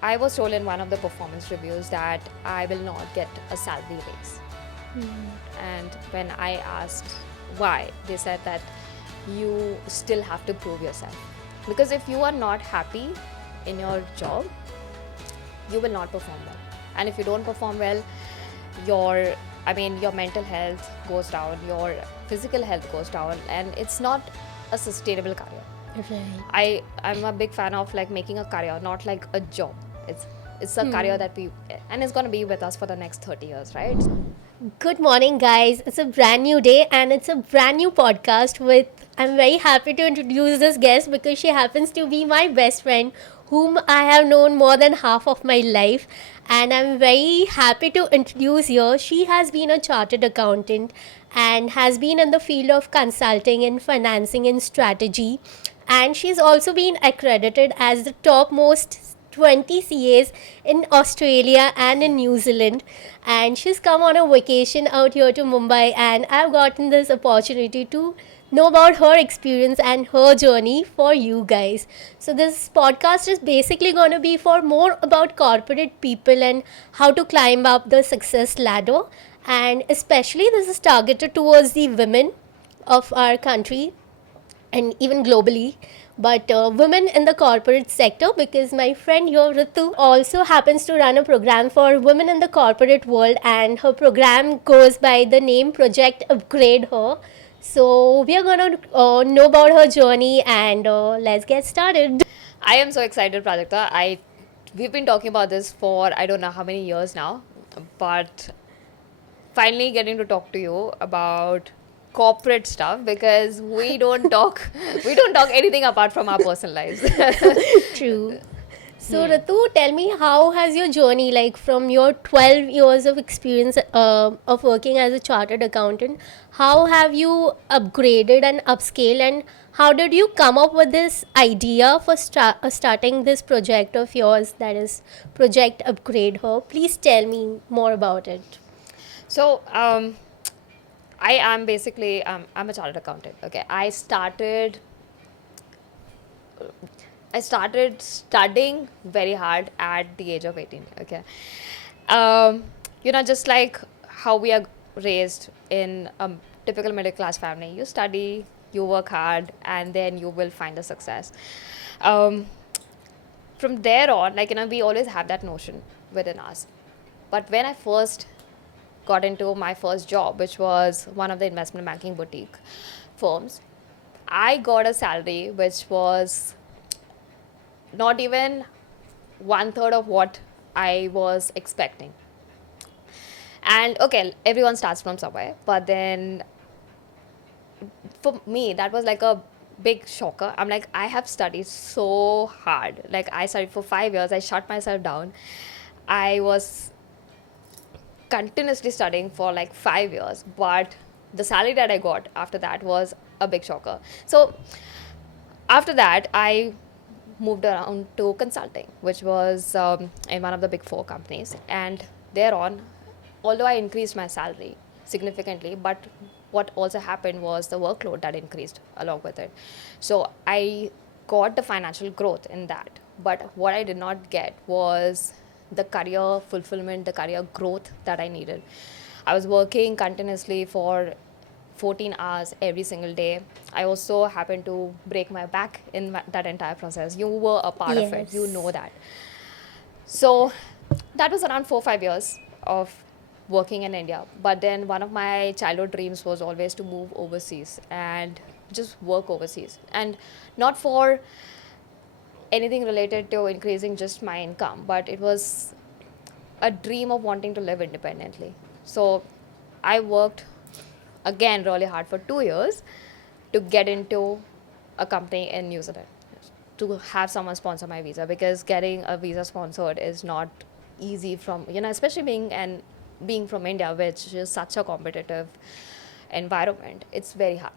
I was told in one of the performance reviews that I will not get a salary raise. And when I asked why, they said that you still have to prove yourself. Because if you are not happy in your job, you will not perform well. And if you don't perform well, your mental health goes down, your physical health goes down, and it's not a sustainable career. Right. I'm a big fan of like making a career, not like a job. It's a career that and it's gonna be with us for the next 30 years, right? Good morning, guys. It's a brand new day and it's a brand new podcast with. I'm very happy to introduce this guest because she happens to be my best friend, whom I have known more than half of my life. And I'm very happy to introduce her. She has been a chartered accountant and has been in the field of consulting and financing and strategy. And she's also been accredited as the topmost 20 CAs in Australia and in New Zealand. And she's come on a vacation out here to Mumbai, and I've gotten this opportunity to know about her experience and her journey for you guys. So this podcast is basically going to be for more about corporate people and how to climb up the success ladder, and especially this is targeted towards the women of our country and even globally, but women in the corporate sector, because my friend here Ritu also happens to run a program for women in the corporate world, and her program goes by the name Project Upgrade Her. So we are going to know about her journey, and let's get started. I am so excited, Prajakta. We've been talking about this for I don't know how many years now, but finally getting to talk to you about corporate stuff, because we don't talk anything apart from our personal lives. True. So Ritu, tell me, how has your journey, like from your 12 years of experience of working as a chartered accountant, how have you upgraded and upscaled, and how did you come up with this idea for starting this project of yours, that is Project Upgrade Her? Please tell me more about it. So, I am basically I'm a chartered accountant. Okay, I started studying very hard at the age of 18. Okay, just like how we are raised in a typical middle class family, you study, you work hard, and then you will find the success. Um, from there on, we always have that notion within us. But when I first got into my first job, which was one of the investment banking boutique firms, I got a salary which was not even one third of what I was expecting. And okay, everyone starts from somewhere, but then for me, that was like a big shocker. I'm like, I have studied so hard. Like, I studied for 5 years, I shut myself down. I was continuously studying for like 5 years, but the salary that I got after that was a big shocker. So after that, I moved around to consulting, which was in one of the big four companies. And thereon, although I increased my salary significantly, but what also happened was the workload that increased along with it. So I got the financial growth in that. But what I did not get was the career fulfillment, the career growth that I needed. I was working continuously for 14 hours every single day. I also happened to break my back in that entire process. You were a part of it, you know that. So that was around 4 or 5 years of working in India. But then one of my childhood dreams was always to move overseas and just work overseas. And not for anything related to increasing just my income, but it was a dream of wanting to live independently. So I worked again really hard for 2 years to get into a company in New Zealand, to have someone sponsor my visa, because getting a visa sponsored is not easy from, especially being from India, which is such a competitive environment. It's very hard.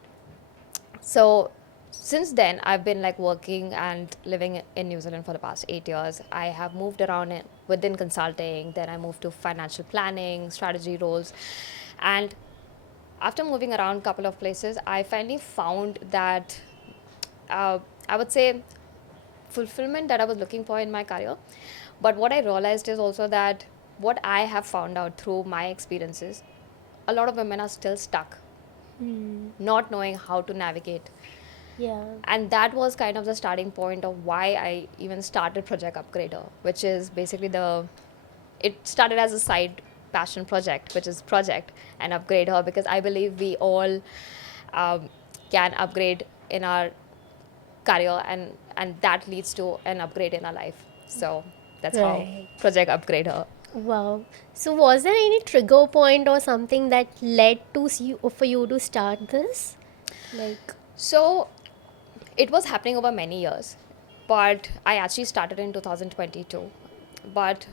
So since then, I've been like working and living in New Zealand for the past 8 years. I have moved around within consulting, then I moved to financial planning, strategy roles. And after moving around a couple of places, I finally found that I would say fulfillment that I was looking for in my career But what I realized is also that what I have found out through my experiences, a lot of women are still stuck, not knowing how to navigate. Yeah. And that was kind of the starting point of why I even started Project Upgrader, which is basically it started as a side passion project, which is project and upgrader, because I believe we all um, can upgrade in our career, and that leads to an upgrade in our life. So that's how Right. Project Upgrader. Wow. So was there any trigger point or something that led to for you to start this? Like, So it was happening over many years, but I actually started in 2022. But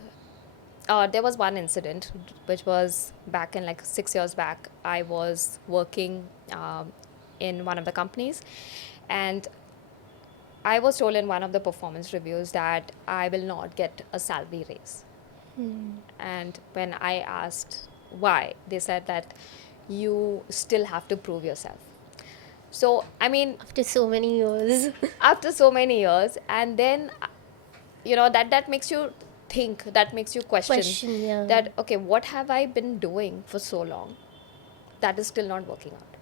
there was one incident which was back in like 6 years back. I was working in one of the companies, and I was told in one of the performance reviews that I will not get a salary raise. And when I asked why, they said that you still have to prove yourself. So, I mean, after so many years. after so many years, and then, that makes you think, that makes you question Question, yeah. that, okay, what have I been doing for so long that is still not working out?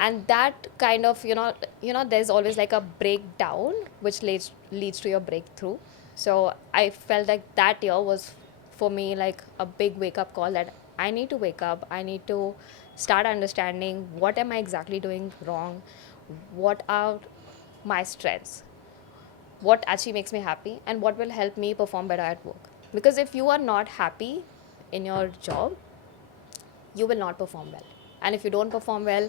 And that kind of, there's always like a breakdown which leads to your breakthrough. So I felt like that year was for me like a big wake up call, that I need to wake up, I need to start understanding what am I exactly doing wrong, what are my strengths, what actually makes me happy, and what will help me perform better at work. Because if you are not happy in your job, you will not perform well. And if you don't perform well,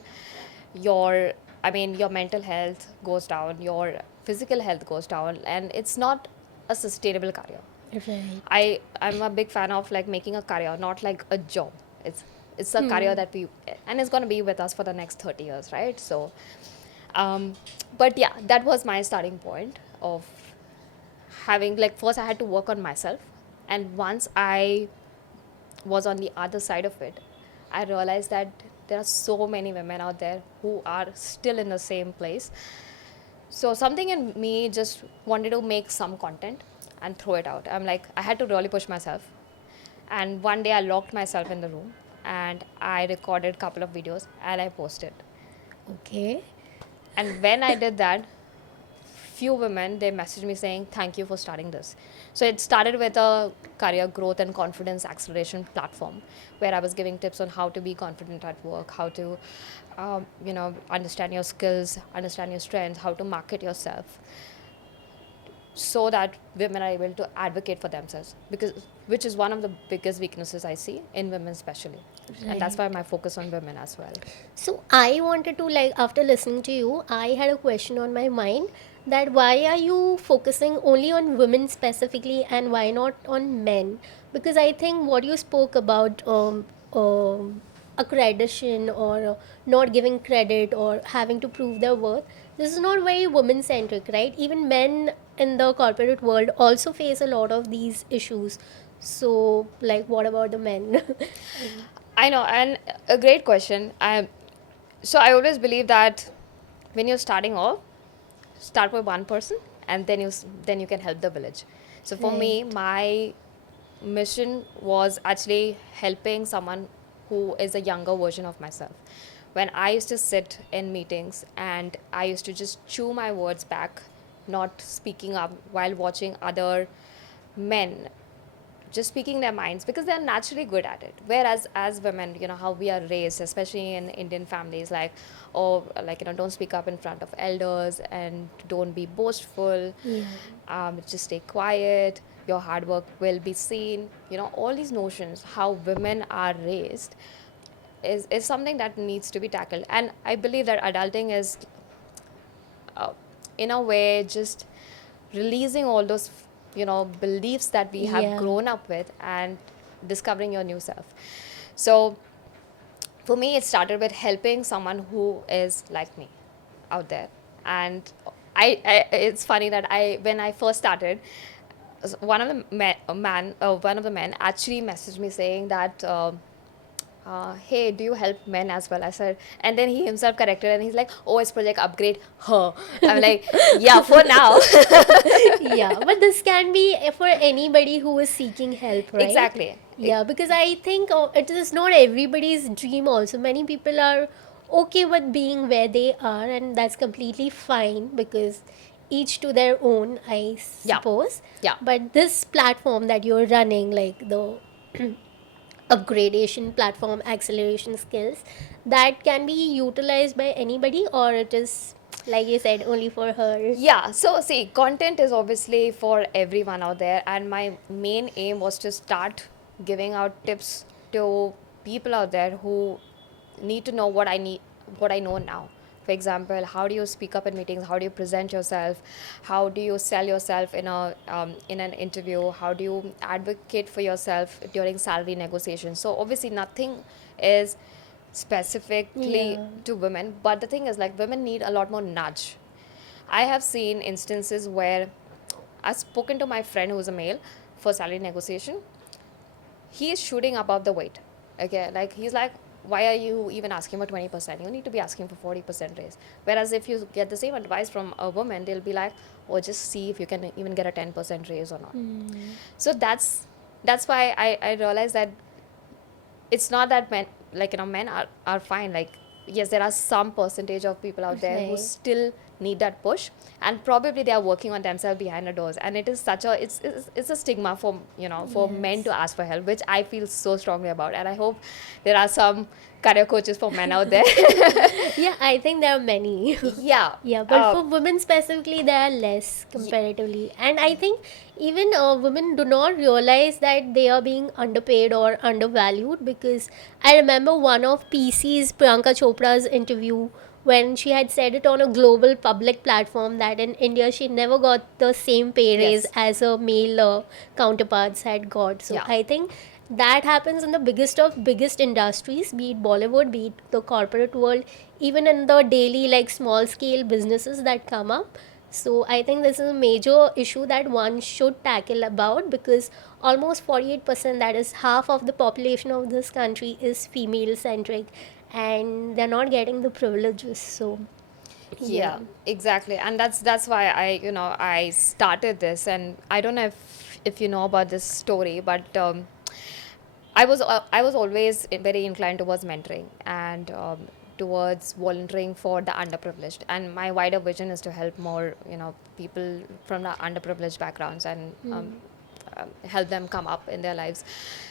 your your mental health goes down, your physical health goes down, and it's not a sustainable career. Right. I'm a big fan of like making a career, not like a job. It's a career that and it's going to be with us for the next 30 years, right? So but yeah, that was my starting point of having, like, first I had to work on myself, and once I was on the other side of it, I realized that there are so many women out there who are still in the same place. So something in me just wanted to make some content and throw it out. I'm like, I had to really push myself. And one day I locked myself in the room and I recorded a couple of videos and I posted. Okay. And when I did that, few women, they messaged me saying thank you for starting this. So it started with a career growth and confidence acceleration platform where I was giving tips on how to be confident at work, how to understand your skills, understand your strengths, how to market yourself, so that women are able to advocate for themselves, because which is one of the biggest weaknesses I see in women especially. And that's why my focus on women as well. So I wanted to, like, after listening to you, I had a question on my mind, that why are you focusing only on women specifically and why not on men? Because I think what you spoke about, accreditation or not giving credit or having to prove their worth, this is not very women centric, right? Even men in the corporate world also face a lot of these issues. So, like, what about the men? I know, and a great question. I always believe that when you're starting off, start with one person, and then you can help the village. So for me, Right. my mission was actually helping someone who is a younger version of myself. When I used to sit in meetings and I used to just chew my words back, not speaking up, while watching other men just speaking their minds, because they're naturally good at it, whereas as women, how we are raised, especially in Indian families, like, oh, like, don't speak up in front of elders and don't be boastful, Yeah. just stay quiet, your hard work will be seen, all these notions, how women are raised, is something that needs to be tackled. And I believe that adulting is uh, in a way just releasing all those beliefs that we have Yeah. grown up with and discovering your new self. So for me, it started with helping someone who is like me out there. And it's funny that when I first started, one of the men actually messaged me saying that hey, do you help men as well? I said, and then he himself corrected and he's like, oh, it's Project Upgrade Her. I'm like, yeah, for now. Yeah, but this can be for anybody who is seeking help, right? Exactly. Yeah, because I think it is not everybody's dream also. Many people are okay with being where they are, and that's completely fine because each to their own, I Yeah. suppose. Yeah. But this platform that you're running, like the upgradation platform, acceleration skills, that can be utilized by anybody, or it is, like you said, only for her. Yeah, so see, content is obviously for everyone out there, and my main aim was to start giving out tips to people out there who need to know what I know now. For example, how do you speak up in meetings? How do you present yourself? How do you sell yourself in an interview? How do you advocate for yourself during salary negotiations? So obviously, nothing is specifically Yeah. to women, but the thing is, like, women need a lot more nudge. I have seen instances where I've spoken to my friend who's a male for salary negotiation. He is shooting above the weight. Okay, like he's like, why are you even asking for 20%? You need to be asking for 40% raise. Whereas if you get the same advice from a woman, they'll be like, oh, just see if you can even get a 10% raise or not. So that's why I realized that it's not that men, like, men are fine. Like, yes, there are some percentage of people out there who Right. still need that push, and probably they are working on themselves behind the doors, and it is such a it's a stigma for for men to Yes. ask for help, which I feel so strongly about. And I hope there are some career coaches for men out there. Yeah, I think there are many. Yeah. Yeah, but for women specifically, there are less y- comparatively. And I think even women do not realize that they are being underpaid or undervalued, because I remember one of PC's Priyanka Chopra's interview when she had said it on a global public platform that in India she never got the same pay raise yes. as her male counterparts had got. So Yeah. I think that happens in the biggest of biggest industries, be it Bollywood, be it the corporate world, even in the daily, like, small scale businesses that come up. So I think this is a major issue that one should tackle about, because almost 48%, that is half of the population of this country, is female centric, and they're not getting the privileges. So yeah. Yeah, exactly. And that's why I started this. And I don't know if you know about this story, but I was always very inclined towards mentoring and towards volunteering for the underprivileged. And my wider vision is to help more people from the underprivileged backgrounds, and help them come up in their lives.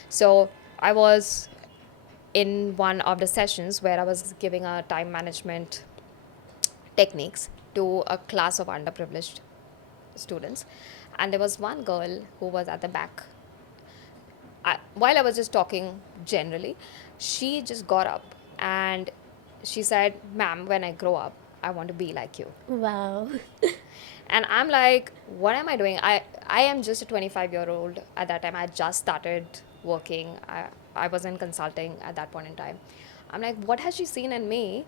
So I was in one of the sessions where I was giving a time management techniques to a class of underprivileged students. And there was one girl who was at the back. While I was just talking generally, she just got up and she said, ma'am, when I grow up, I want to be like you. Wow. And I'm like, what am I doing? I am just a 25-year-old at that time. I just started working. I was in consulting at that point in time. I'm like, what has she seen in me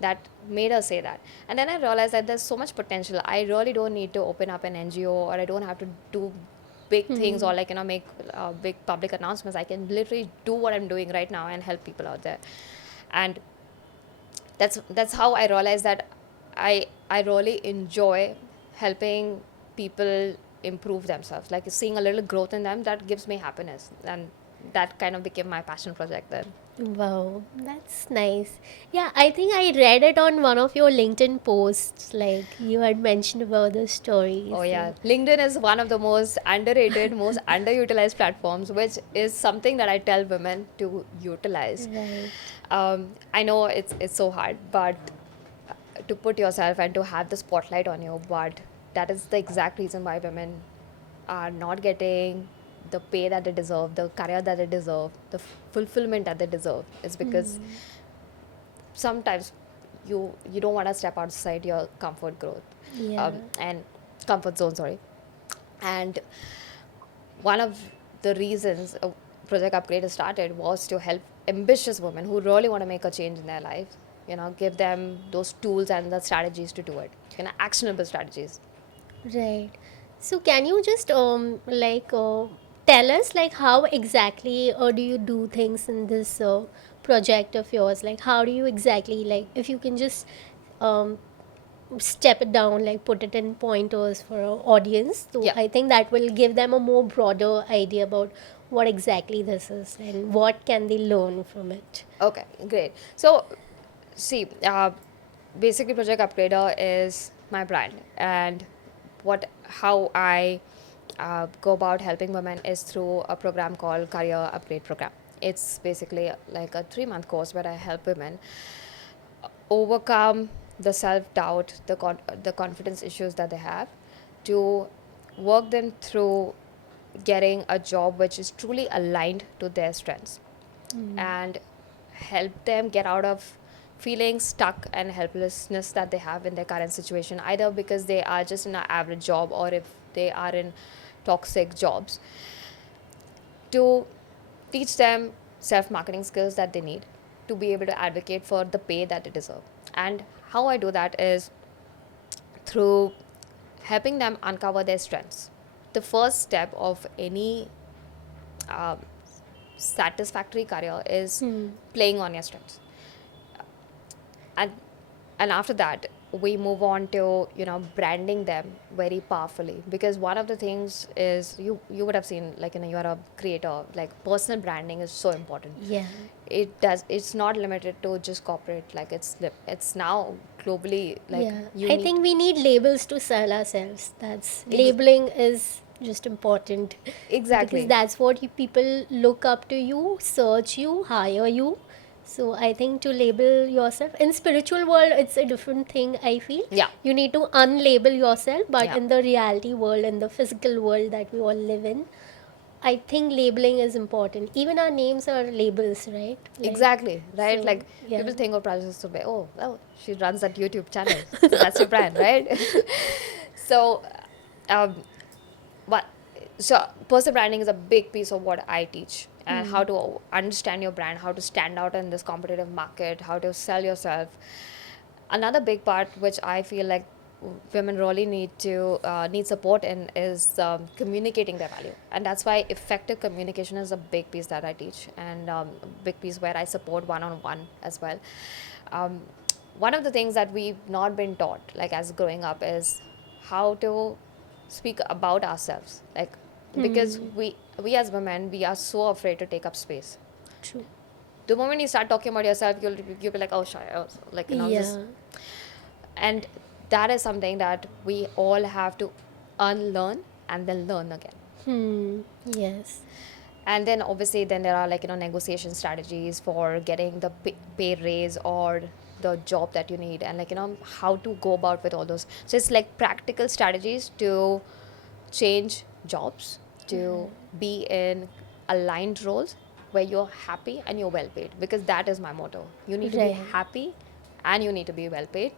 that made her say that? And then I realized that there's so much potential. I really don't need to open up an NGO, or I don't have to do big things, or like make big public announcements. I can literally do what I'm doing right now and help people out there. And that's how I realized that I really enjoy helping people improve themselves, like seeing a little growth in them. That gives me happiness, and that kind of became my passion project then. Wow, that's nice. Yeah, I think I read it on one of your LinkedIn posts. Like, you had mentioned about the story. Oh yeah, So, LinkedIn is one of the most underrated, most underutilized platforms, which is something that I tell women to utilize. right. I know it's so hard, but to put yourself and to have the spotlight on you, but that is the exact reason why women are not getting the pay that they deserve, the career that they deserve, the fulfillment that they deserve. Is because sometimes you don't want to step outside your comfort growth, Yeah. and comfort zone, sorry. And one of the reasons Project Upgrade started was to help ambitious women who really want to make a change in their life, give them those tools and the strategies to do it, actionable strategies. Right. So can you just tell us, like, how exactly do you do things in this project of yours, like how do you exactly, like if you can just um, step it down, like put it in pointers for our audience, so Yeah. I think that will give them a more broader idea about what exactly this is and what can they learn from it. Okay, great. So, see, basically, Project Upgrader is my brand, and how I go about helping women is through a program called Career Upgrade Program. It's basically like a 3-month course where I help women overcome the self doubt, the confidence issues that they have, to work them through getting a job which is truly aligned to their strengths, and help them get out of feeling stuck and helplessness that they have in their current situation, either because they are just in an average job or if they are in toxic jobs, to teach them self marketing skills that they need to be able to advocate for the pay that they deserve. And how I do that is through helping them uncover their strengths. The first step of any um, satisfactory career is playing on your strengths. And after that, we move on to, branding them very powerfully, because one of the things is, you would have seen, like, you're a creator, like personal branding is so important. Yeah. It's not limited to just corporate, like it's now globally, like Yeah, you I need. think we need labels to sell ourselves. That's Ex- labeling is just important because exactly. that's what people look up to you, search you, hire you. So I think to label yourself in spiritual world, it's a different thing. I feel Yeah. you need to unlabel yourself, but Yeah. in the reality world, in the physical world that we all live in, I think labeling is important. Even our names are labels, right? Like, Exactly, right? so Like yeah. people think of Prajakta Surve, oh, she runs that YouTube channel, so that's your brand, right? So, um, what? So personal branding is a big piece of what I teach, and how to understand your brand, how to stand out in this competitive market, how to sell yourself. Another big part which I feel like women really need support in is communicating their value, and that's why effective communication is a big piece that I teach, and a big piece where I support one-on-one as well. um, One of the things that we've not been taught, like as growing up, is how to speak about ourselves, like, because we as women, we are so afraid to take up space. True. The moment you start talking about yourself, you'll be like, oh, shy, oh, like, just. Yeah. And that is something that we all have to unlearn and then learn again. Yes. And then obviously then there are, like, negotiation strategies for getting the pay raise or the job that you need, and, like, how to go about with all those. So it's like practical strategies to change jobs, to be in aligned roles where you're happy and you're well paid, because that is my motto. You need to be Right. happy and you need to be well paid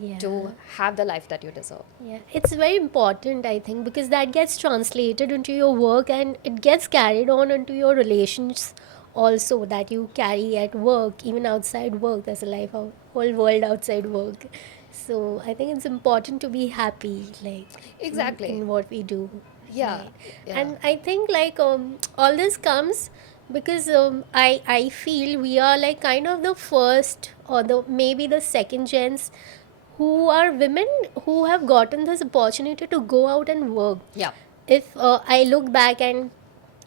Yeah. to have the life that you deserve. Yeah. It's very important, I think, because that gets translated into your work and it gets carried on into your relations also that you carry at work, even outside work. There's a life of whole world outside work. So I think it's important to be happy, like Exactly. in what we do. Yeah. Right. Yeah. And I think like all this comes because I feel we are like kind of the first or the maybe the second gens who are women who have gotten this opportunity to go out and work. Yeah. If I look back and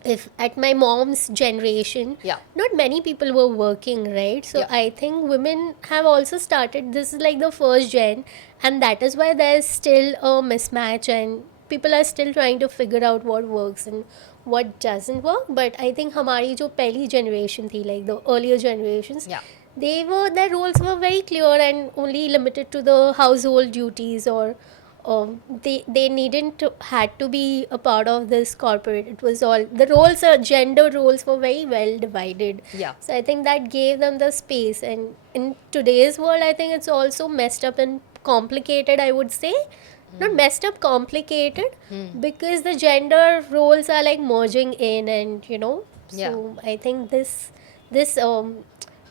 if at my mom's generation, Yeah. not many people were working, right? So Yeah. I think women have also started. This is like the first gen, and that is why there's still a mismatch, and people are still trying to figure out what works and what doesn't work. But I think हमारी जो पहली generation थी, like the earlier generations, Yeah. their roles were very clear and only limited to the household duties, or they needn't had to be a part of this corporate. It was all the roles, gender roles were very well divided. Yeah. So I think that gave them the space, and in today's world I think it's also messed up and complicated, I would say. Not messed up, complicated, because the gender roles are like merging in, and Yeah. so I think this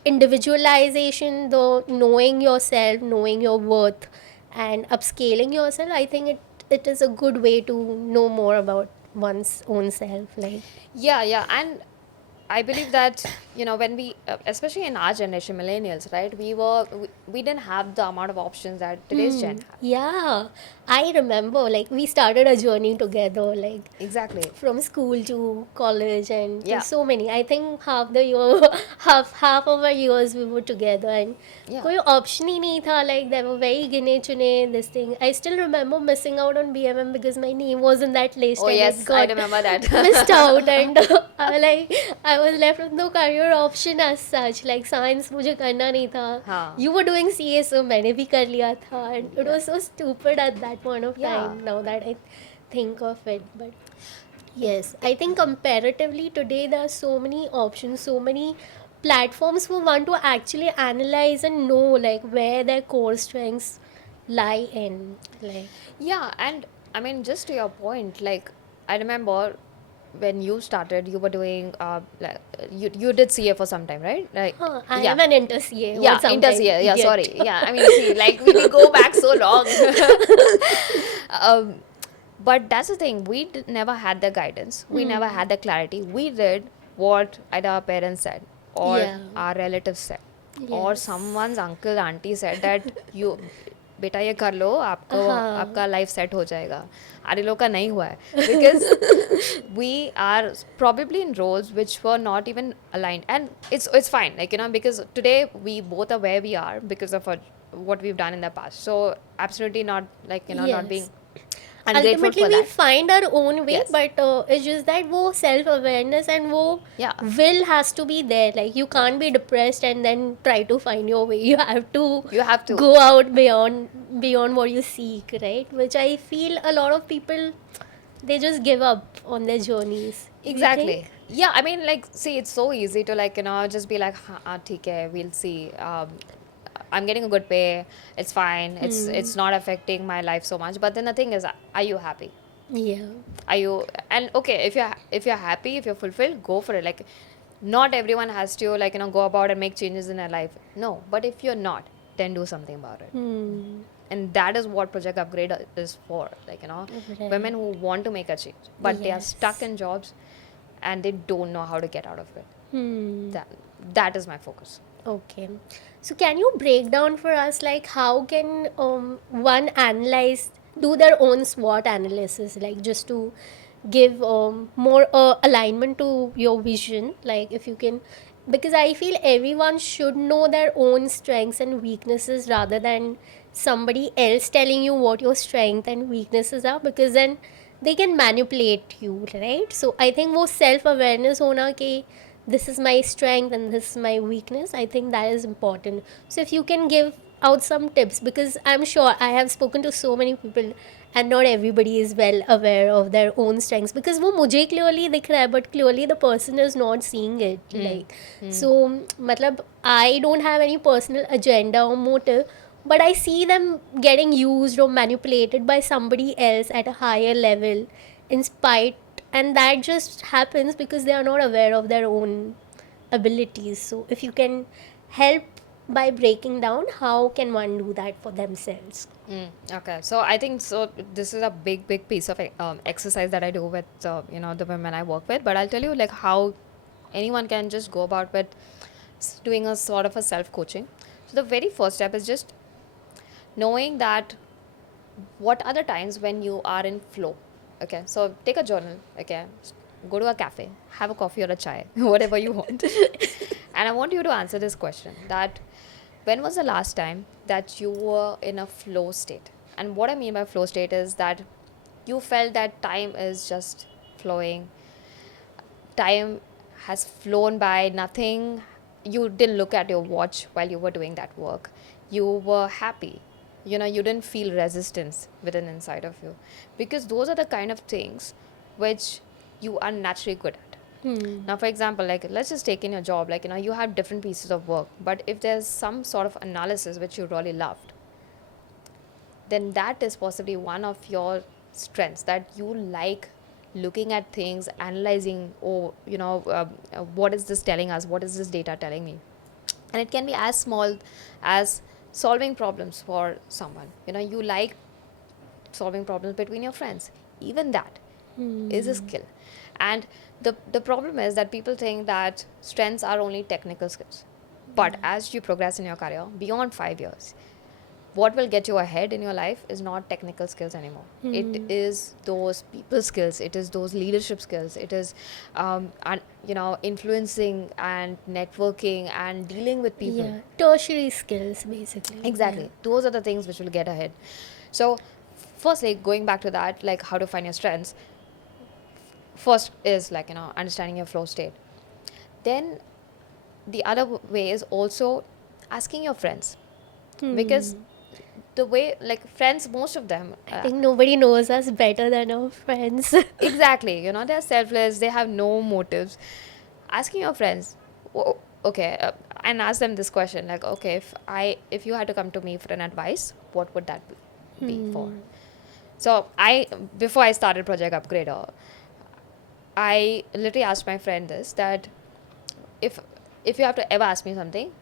individualization, the knowing yourself, knowing your worth, and upscaling yourself, I think it is a good way to know more about one's own self, like. Yeah. Yeah. And I believe that, when we, especially in our generation, millennials, right, we didn't have the amount of options that today's gen have. Yeah, I remember like we started a journey together, like Exactly. from school to college and to Yeah. so many. I think half the year, half of our years we were together, and Yeah. कोई option ही नहीं था. Like they were very गिने चुने this thing. I still remember missing out on BMM because my name was in that list Oh, and it yes, I got remember that. missed out, and I was left with no career option as such. Like science मुझे करना नहीं था. हाँ. You were doing CA, so मैंने भी कर लिया था, and it Yeah. was so stupid at that point of Yeah. time. Now that I think of it, but yes, I think comparatively today there are so many options, so many platforms for one to actually analyze and know like where their core strengths lie in. Like Yeah, and I mean, just to your point, like, I remember when you started, you were doing, you did CA for some time, right? Like, I yeah. am an inter CA. Yeah, What inter sometime CA. Yeah, idiot. sorry. Yeah, I mean, see, like, we go back so long. um, but that's the thing. We never had the guidance. We never had the clarity. We did what either our parents said or Yeah. our relatives said or Yes. someone's uncle auntie said that you बेटा ये कर लो आपको हाँ. आपका life set हो जाएगा अरे लोग का नहीं हुआ है because we are probably in roles which were not even aligned and it's fine like because today we both are where we are because of what we've done in the past so absolutely not like not Yes. being ungrateful Ultimately for we that. find our own way, Yes. but it's just that वो self awareness and वो Yeah. will has to be there. Like you can't be depressed and then try to find your way. You have to go out beyond what you seek, right? Which I feel a lot of people they just give up on their journeys. You Exactly. think? Yeah, I mean, like, see, it's so easy to like, just be like, theek hai, we'll see. I'm getting a good pay. It's fine. It's not affecting my life so much. But then the thing is, are you happy? Yeah. Are you and okay, if you're happy, if you're fulfilled, go for it. Like, not everyone has to like go about and make changes in their life. No, but if you're not, then do something about it. And that is what Project Upgrade is for. Like Right. women who want to make a change, but they are Yes. stuck in jobs and they don't know how to get out of it. That is my focus. Okay. So can you break down for us like how can one analyze do their own SWOT analysis like just to give more alignment to your vision like if you can because I feel everyone should know their own strengths and weaknesses rather than somebody else telling you what your strength and weaknesses are because then they can manipulate you, right? So I think वो self awareness होना कि this is my strength and this is my weakness, I think that is important. So if you can give out some tips because I'm sure I have spoken to so many people and not everybody is well aware of their own strengths because वो मुझे clearly दिख रहा है but clearly the person is not seeing it like so मतलब I don't have any personal agenda or motive but I see them getting used or manipulated by somebody else at a higher level in spite and that just happens because they are not aware of their own abilities. So if you can help by breaking down how can one do that for themselves. Okay, so I think so. This is a big piece of exercise that I do with the women I work with. But I'll tell you like how anyone can just go about with doing a sort of a self coaching. So the very first step is just knowing that what are the times when you are in flow. Okay, so take a journal. Okay, go to a cafe, have a coffee or a chai, whatever you want, and I want you to answer this question: that when was the last time that you were in a flow state? And what I mean by flow state is that you felt that time is just flowing, time has flown by, nothing, you didn't look at your watch while you were doing that work, you were happy, you didn't feel resistance within inside of you, because those are the kind of things which you are naturally good at. Now, for example, like let's just take in your job, like you have different pieces of work, but if there's some sort of analysis which you really loved, then that is possibly one of your strengths, that you like looking at things, analyzing, what is this telling us, what is this data telling me. And it can be as small as solving problems for someone. You like solving problems between your friends, even that is a skill. And The problem is that people think that strengths are only technical skills. But as you progress in your career beyond 5 years, what will get you ahead in your life is not technical skills anymore. It is those people skills. It is those leadership skills. It is, and influencing and networking and dealing with people. Yeah, tertiary skills basically. Exactly. Those are the things which will get ahead. So, firstly, going back to that, like how to find your strengths. First is like understanding your flow state. Then the other way is also asking your friends, because the way, like, friends, most of them I think nobody knows us better than our friends. exactly, they're selfless, they have no motives. Asking your friends, okay, and ask them this question, like, okay, if you had to come to me for an advice, what would that be for? So before I started Project Upgrader, I literally asked my friend this, that if you have to ever ask me something,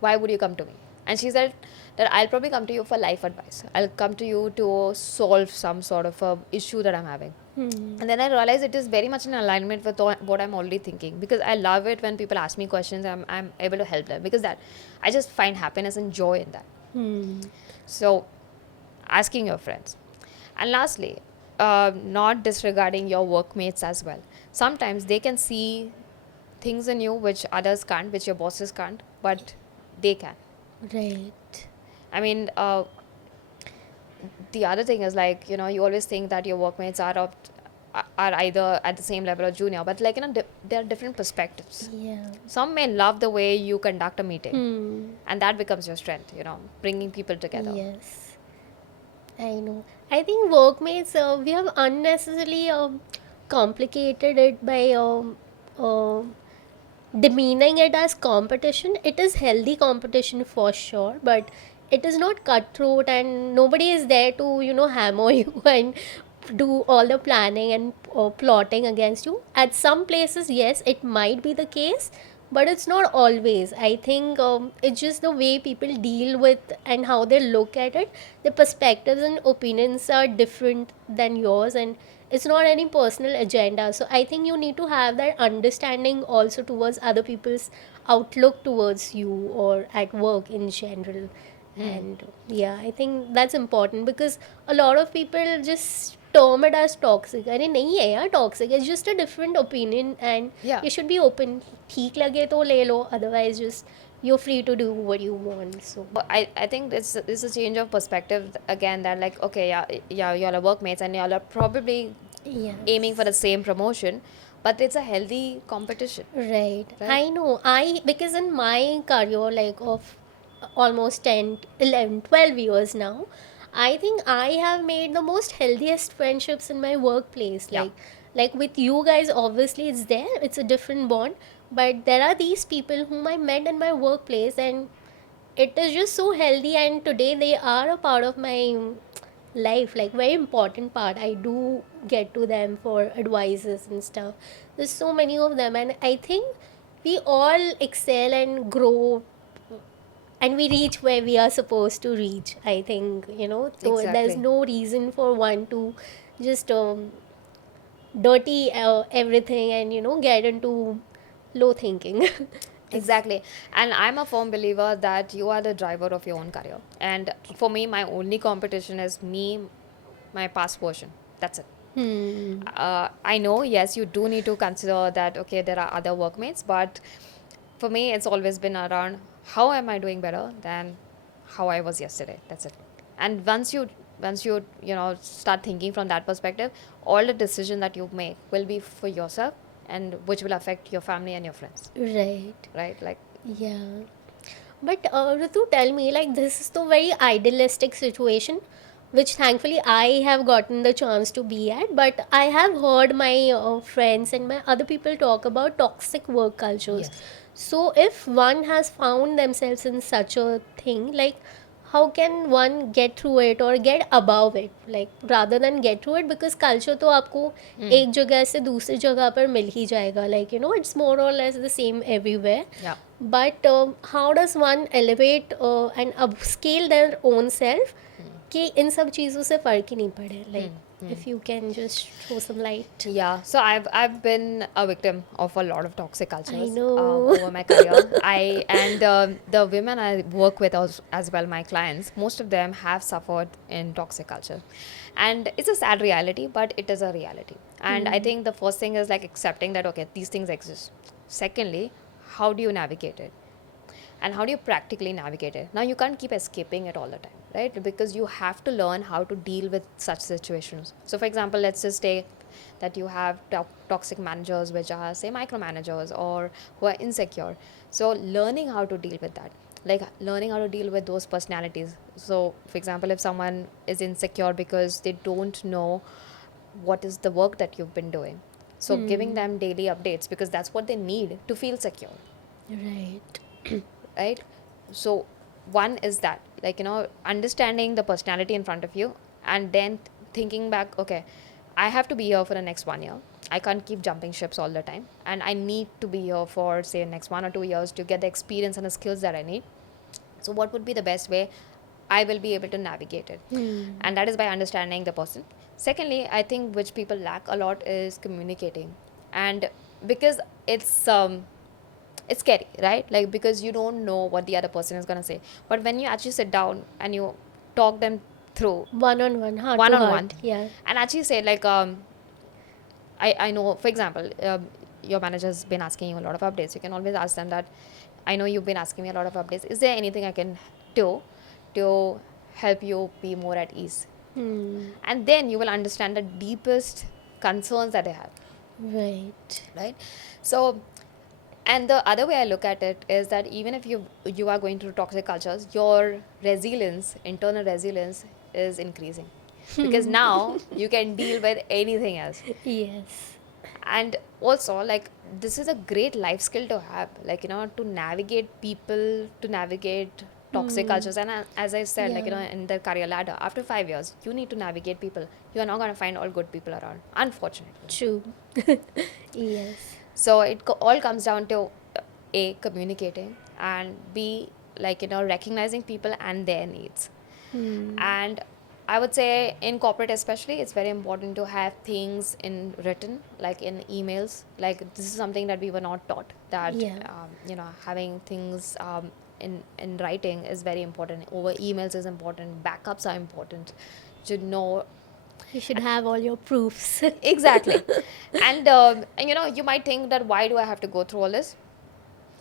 why would you come to me? And she said that I'll probably come to you for life advice. I'll come to you to solve some sort of a issue that I'm having. And then I realized it is very much in alignment with what I'm already thinking, because I love it when people ask me questions. I'm able to help them, because that I just find happiness and joy in that. So asking your friends. And lastly, not disregarding your workmates as well. Sometimes they can see things in you which others can't, which your bosses can't, but they can. Right. I mean, the other thing is, like, you always think that your workmates are either at the same level or junior, but like, there are different perspectives. Yeah. Some may love the way you conduct a meeting, and that becomes your strength, bringing people together. Yes. I know. I think workmates, we have unnecessarily complicated it by demeaning it as competition. It is healthy competition for sure, but it is not cutthroat, and nobody is there to hammer you and do all the planning and plotting against you. At some places, yes, it might be the case, but it's not always. I think it's just the way people deal with and how they look at it. The perspectives and opinions are different than yours, and it's not any personal agenda. So I think you need to have that understanding also towards other people's outlook towards you or at work in general. And yeah, I think that's important, because a lot of people just term it as toxic. अरे नहीं है यार toxic. It's just a different opinion, and Yeah. you should be open. ठीक लगे तो ले लो, otherwise just you're free to do what you want. So But I think it's a change of perspective again, that like, okay, yeah, y'all are workmates and y'all are probably yeah. aiming for the same promotion, but it's a healthy competition. Right. Right. I know. Because in my career, like of almost 10, 11, 12 years now, I think I have made the most healthiest friendships in my workplace. Yeah. Like with you guys, obviously it's there. It's a different bond. But there are these people whom I met in my workplace, and it is just so healthy, and today they are a part of my life, like very important part. I do get to them for advices and stuff. There's so many of them, and I think we all excel and grow, and we reach where we are supposed to reach. I think so there's Exactly. no reason for one to just dirty everything and get into low thinking. Exactly. And I'm a firm believer that you are the driver of your own career. And for me, my only competition is me, my past version. That's it. I know, yes, you do need to consider that, okay, there are other workmates, but for me, it's always been around how am I doing better than how I was yesterday. That's it. And once you start thinking from that perspective, all the decision that you make will be for yourself, and which will affect your family and your friends, Right. right? Like, Yeah. But Ritu, tell me, like, this is the very idealistic situation, which thankfully I have gotten the chance to be at. But I have heard my friends and my other people talk about toxic work cultures. Yes. So if one has found themselves in such a thing, like, how can one get through it or get above it, like rather than get through it, because culture तो आपको एक जगह से दूसरी जगह पर मिल ही जाएगा, like it's more or less the same everywhere. Yeah. But how does one elevate and upscale their own self कि इन सब चीज़ों से फ़र्क ही नहीं पड़े, like If you can just throw some light. Yeah, so I've been a victim of a lot of toxic I cultures know. over my career. I and the women I work with as well, my clients, most of them have suffered in toxic culture, and it's a sad reality, but it is a reality. And I think the first thing is like accepting that okay, these things exist. Secondly, how do you navigate it? And how do you practically navigate it? Now you can't keep escaping it all the time, right? Because you have to learn how to deal with such situations. So for example, let's just say that you have toxic managers which are say micromanagers or who are insecure. So learning how to deal with that, like learning how to deal with those personalities. So for example, if someone is insecure because they don't know what is the work that you've been doing, so giving them daily updates because that's what they need to feel secure, Right. right? So one is that, like, understanding the personality in front of you, and then thinking back, okay, I have to be here for the next 1 year. I can't keep jumping ships all the time, and I need to be here for say next 1 or 2 years to get the experience and the skills that I need. So what would be the best way I will be able to navigate it? And that is by understanding the person. Secondly, I think which people lack a lot is communicating. And because it's scary, right? Like, because you don't know what the other person is going to say, but when you actually sit down and you talk them through One on one, heart one to on one heart. Yeah. and actually say like I know, for example, your manager's been asking you a lot of updates, you can always ask them that I know you've been asking me a lot of updates, is there anything I can do to help you be more at ease? And then you will understand the deepest concerns that they have, Right. right? So, and the other way I look at it is that even if you are going through toxic cultures, your resilience, internal resilience, is increasing because now you can deal with anything else. Yes. And also, like, this is a great life skill to have, like, to navigate people, to navigate toxic cultures. And as I said, like, Yeah. in the career ladder, after 5 years you need to navigate people. You are not going to find all good people around, unfortunately. True. Yes. So it all comes down to A, communicating, and B, like, recognizing people and their needs. And I would say in corporate especially, it's very important to have things in written, like in emails. Like, this is something that we were not taught, that Yeah. having things in writing is very important. Over emails is important. Backups are important. To know You should have all your proofs. exactly. And you might think that why do I have to go through all this?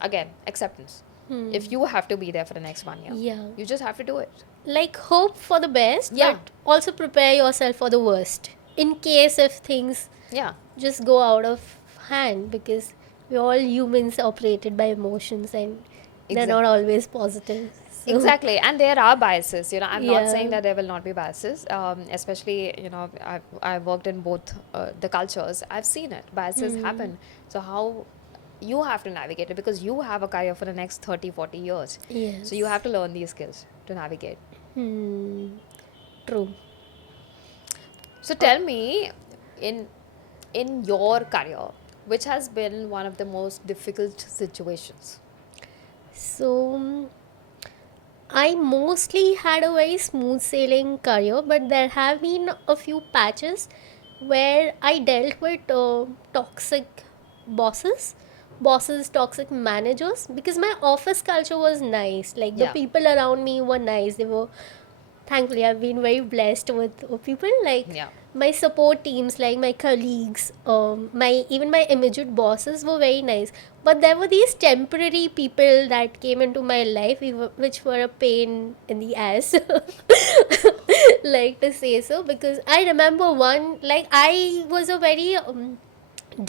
Again, acceptance. If you have to be there for the next 1 year, Yeah. you just have to do it. Like, hope for the best, Yeah. but also prepare yourself for the worst in case if things Yeah. just go out of hand, because we're all humans operated by emotions, and they're not always positive. So, Exactly, and there are biases. I'm not saying Yeah. that there will not be biases. Especially, I've worked in both the cultures. I've seen it. Biases happen. So how you have to navigate it, because you have a career for the next 30, 40 years. Yes. So you have to learn these skills to navigate. True. So tell me, in in your career, which has been one of the most difficult situations? So, I mostly had a very smooth sailing career, but there have been a few patches where I dealt with toxic bosses, toxic managers, because my office culture was nice. Like, the Yeah. people around me were nice. They were, thankfully, I've been very blessed with people like Yeah. my support teams, like my colleagues, my even my immediate bosses were very nice. But there were these temporary people that came into my life, which were a pain in the ass, like to say so. Because I remember one, like, I was a very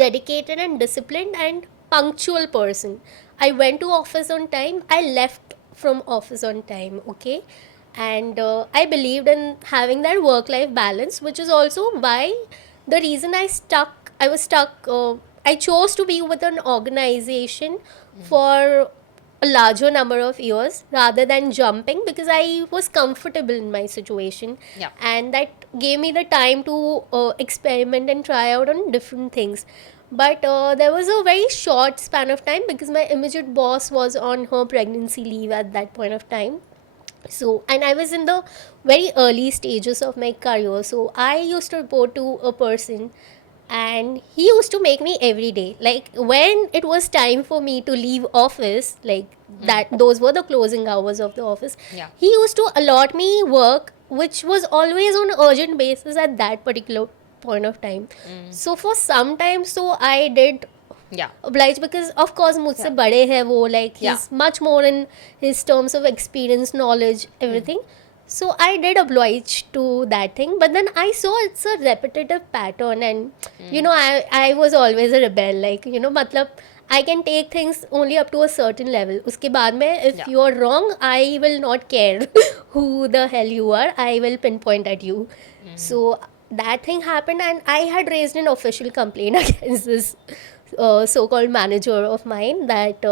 dedicated and disciplined and punctual person. I went to office on time. I left from office on time. Okay, and I believed in having that work-life balance, which is also why the reason I was stuck. I chose to be with an organization for a larger number of years rather than jumping, because I was comfortable in my situation, Yeah. and that gave me the time to experiment and try out on different things. But there was a very short span of time because my immediate boss was on her pregnancy leave at that point of time. So, and I was in the very early stages of my career. So, I used to report to a person, and he used to make me every day. Like, when it was time for me to leave office, like that, those were the closing hours of the office. Yeah. He used to allot me work, which was always on an urgent basis at that particular point of time. So, for some time, so I did Yeah. obliged, because of course मुझसे Yeah. बड़े है वो, like Yeah. he's much more in his terms of experience, knowledge, everything. So I did oblige to that thing, but then I saw it's a repetitive pattern, and I was always a rebel, like मतलब I can take things only up to a certain level. उसके बाद में if Yeah. you are wrong, I will not care who the hell you are, I will pinpoint at you. So that thing happened, and I had raised an official complaint against this so-called manager of mine, that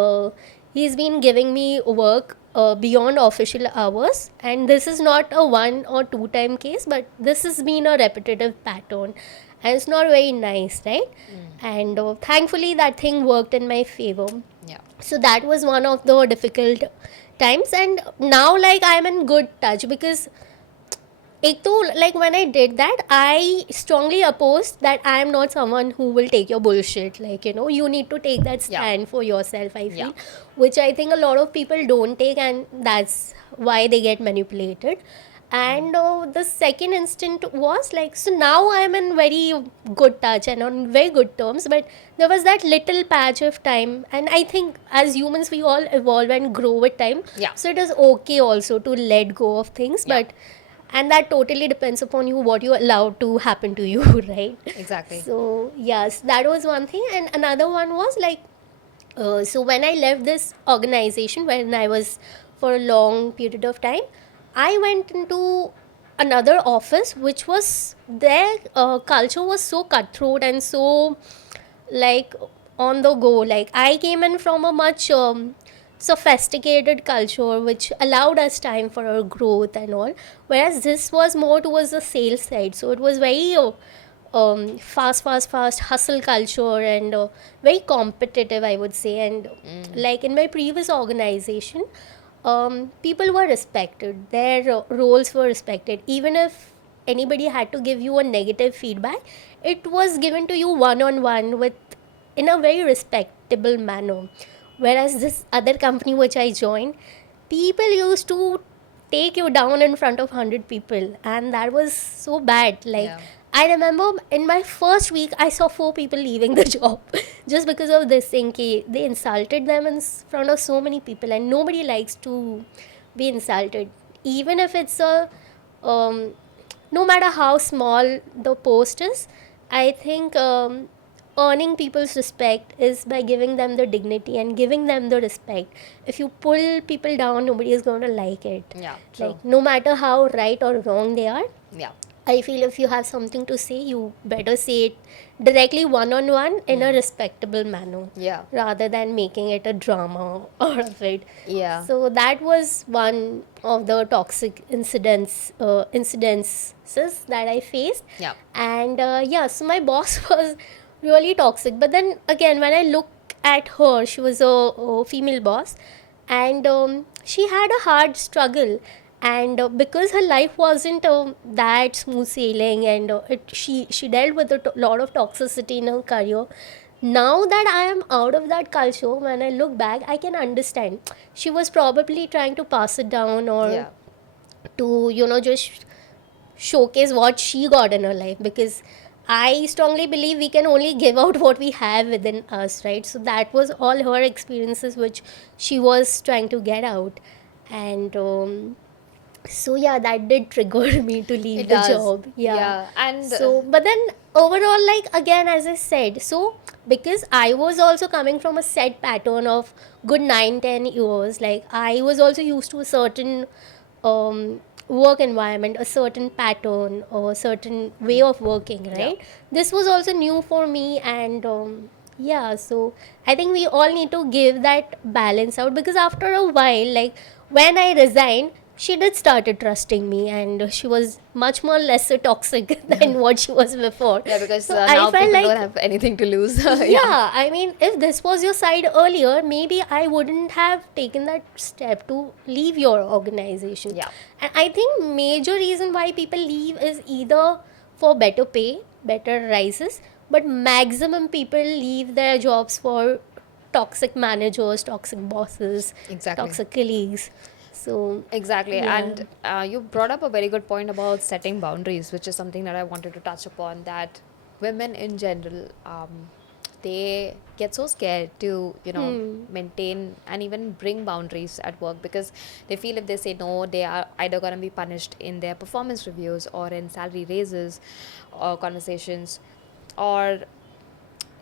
he's been giving me work beyond official hours, and this is not a one or two time case, but this has been a repetitive pattern, and it's not very nice, right? And thankfully that thing worked in my favor. Yeah. So that was one of the difficult times, and now like I'm in good touch, because एक तो like when I did that, I strongly opposed that I am not someone who will take your bullshit. Like, you need to take that stand for yourself, I feel, which I think a lot of people don't take, and that's why they get manipulated. And the second instant was like, so now I'm in very good touch and on very good terms, but there was that little patch of time, and I think as humans we all evolve and grow with time. Yeah. So it is okay also to let go of things, Yeah. but and that totally depends upon you, what you allow to happen to you, right? Exactly. So yes, that was one thing, and another one was like, so when I left this organization, when I was for a long period of time, I went into another office, which was their culture was so cutthroat and so like on the go. Like I came in from a much sophisticated culture which allowed us time for our growth and all, whereas this was more towards the sales side. So it was very fast hustle culture, and very competitive, I would say. And like in my previous organization, people were respected, their roles were respected. Even if anybody had to give you a negative feedback, it was given to you one on one, with in a very respectable manner. Whereas this other company which I joined, people used to take you down in front of 100 people, and that was so bad. Like, Yeah. I remember in my first week, I saw 4 people leaving the job just because of this thing. They insulted them in front of so many people, and nobody likes to be insulted. Even if it's no matter how small the post is, I think earning people's respect is by giving them the dignity and giving them the respect. If you pull people down, nobody is going to like it. Yeah. True. Like, no matter how right or wrong they are, Yeah. I feel if you have something to say, you better say it directly one on one in a respectable manner, Yeah. rather than making it a drama out of it. Yeah. So that was one of the toxic incidences that I faced. Yeah. And so my boss was really toxic. But then again, when I look at her, she was a female boss, and she had a hard struggle. And because her life wasn't that smooth sailing, and she dealt with a lot of toxicity in her career. Now that I am out of that culture, when I look back, I can understand. She was probably trying to pass it down, or Yeah. to just showcase what she got in her life, because I strongly believe we can only give out what we have within us, right? So that was all her experiences which she was trying to get out. And so yeah, that did trigger me to leave It the does. job. Yeah. And So but then overall, like again, as I said, so because I was also coming from a set pattern of good 9-10 years, like I was also used to a certain work environment, a certain pattern, or a certain way of working, right? This was also new for me. And so I think we all need to give that balance out, because after a while, like when I resigned, she did started trusting me, and she was much more lesser toxic than what she was before. Yeah, because So I now felt people don't like, have anything to lose. Yeah. yeah, I mean, if this was your side earlier, maybe I wouldn't have taken that step to leave your organization. Yeah. And I think major reason why people leave is either for better pay, better rises, but maximum people leave their jobs for toxic managers, toxic bosses, Exactly. toxic colleagues. So, Exactly. yeah. And you brought up a very good point about setting boundaries, which is something that I wanted to touch upon. That women in general, they get so scared to, maintain and even bring boundaries at work, because they feel if they say no, they are either going to be punished in their performance reviews or in salary raises or conversations, or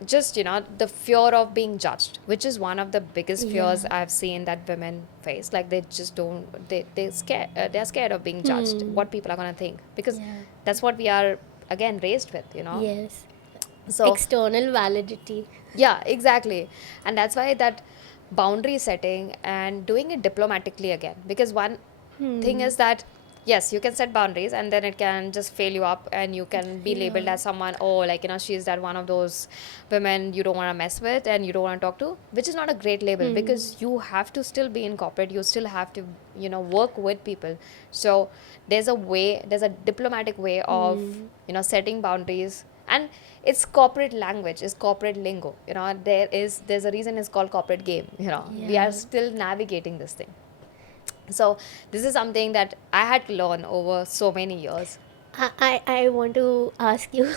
just the fear of being judged, which is one of the biggest Yeah. fears I've seen that women face. Like they just don't, they're scared of being judged, what people are going to think, because Yeah. that's what we are again raised with. Yes. So External validity. yeah, exactly. And that's why that boundary setting and doing it diplomatically again. Because one thing is that, yes, you can set boundaries and then it can just fail you up and you can be Yeah. labeled as someone, oh, like, she's that one of those women you don't want to mess with and you don't want to talk to, which is not a great label, because you have to still be in corporate. You still have to, work with people. So there's a diplomatic way of, setting boundaries. And it's corporate language, it's corporate lingo. There's a reason it's called corporate game. We Yeah. are still navigating this thing. So this is something that I had to learn over so many years. I want to ask you,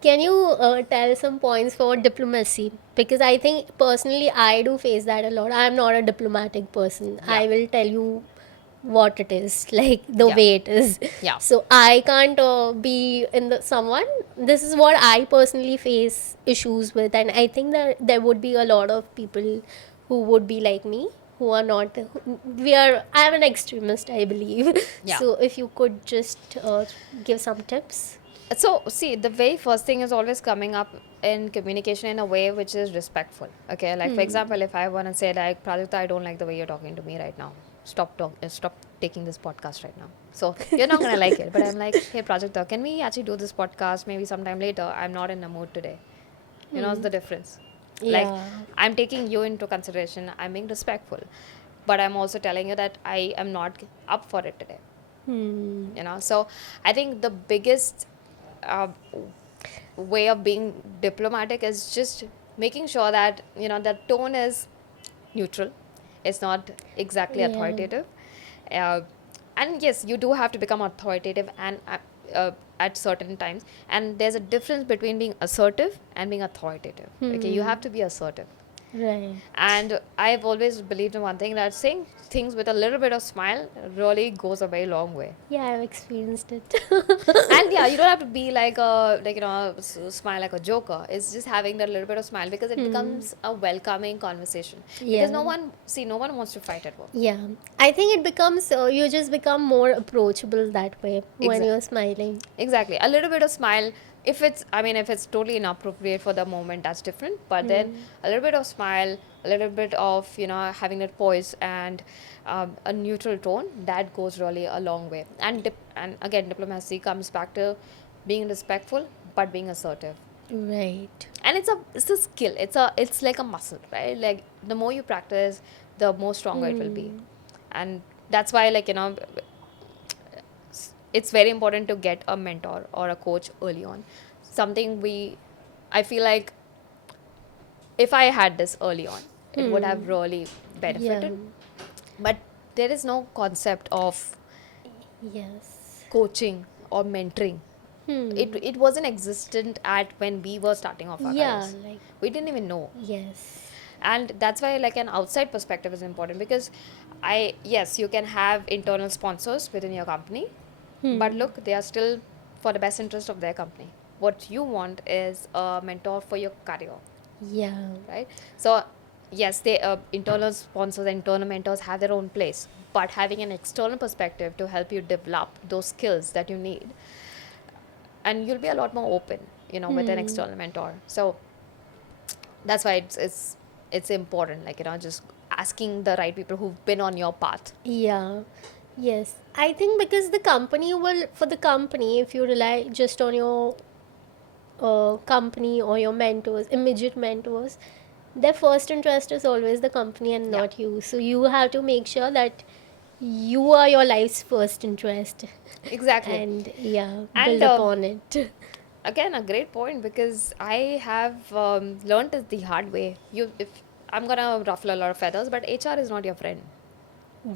can you tell some points for diplomacy? Because I think personally I do face that a lot. I'm not a diplomatic person. Yeah. I will tell you what it is, like the Yeah. way it is. Yeah. So I can't be in the someone. This is what I personally face issues with, and I think that there would be a lot of people who would be like me, who are not. We are. I'm an extremist, I believe. Yeah. So if you could just give some tips. So see, the very first thing is always coming up in communication in a way which is respectful. Okay, like for example, if I want to say like, Prajakta, I don't like the way you're talking to me right now. Stop taking this podcast right now. So you're not gonna like it. But I'm like, hey Prajakta, can we actually do this podcast maybe sometime later? I'm not in the mood today. It's the difference. Like, Yeah. I'm taking you into consideration. I'm being respectful, but I'm also telling you that I am not up for it today. So I think the biggest uh, way of being diplomatic is just making sure that the tone is neutral. It's not exactly Yeah. authoritative. uh, and yes, you do have to become authoritative and at certain times, and there's a difference between being assertive and being authoritative. Okay, you have to be assertive. Right. And I've always believed in one thing, that saying things with a little bit of smile really goes a very long way. Yeah, I've experienced it. And yeah, you don't have to be like a smile like a joker. It's just having that little bit of smile, because it becomes a welcoming conversation. Yeah. Because no one wants to fight at work. Yeah, I think it becomes you just become more approachable that way when Exact- you're smiling. Exactly. A little bit of smile. If it's totally inappropriate for the moment, that's different. But then a little bit of smile, a little bit of, having that poise and a neutral tone, that goes really a long way. And again, diplomacy comes back to being respectful, but being assertive. Right. And it's a skill. It's like a muscle, right? Like the more you practice, the more stronger it will be. And that's why, it's very important to get a mentor or a coach early on. I feel like if I had this early on, it would have really benefited. But there is no concept of Yes. coaching or mentoring. It wasn't existent at when we were starting off our Yeah, careers. like We didn't even know. yes. And that's why like an outside perspective is important, because yes, you can have internal sponsors within your company, but look, they are still for the best interest of their company. What you want is a mentor for your career, Yeah. right? So yes, they internal sponsors, internal mentors have their own place, but having an external perspective to help you develop those skills that you need, and you'll be a lot more open, with an external mentor. So that's why it's important, just asking the right people who've been on your path. Yeah. Yes, I think because the company will, for the company, if you rely just on your company or your mentors, immediate mentors, their first interest is always the company and Yeah, not you. So you have to make sure that you are your life's first interest exactly. and yeah, And build upon it. again, a great point, because I have learned it the hard way. If I'm gonna ruffle a lot of feathers, but HR is not your friend.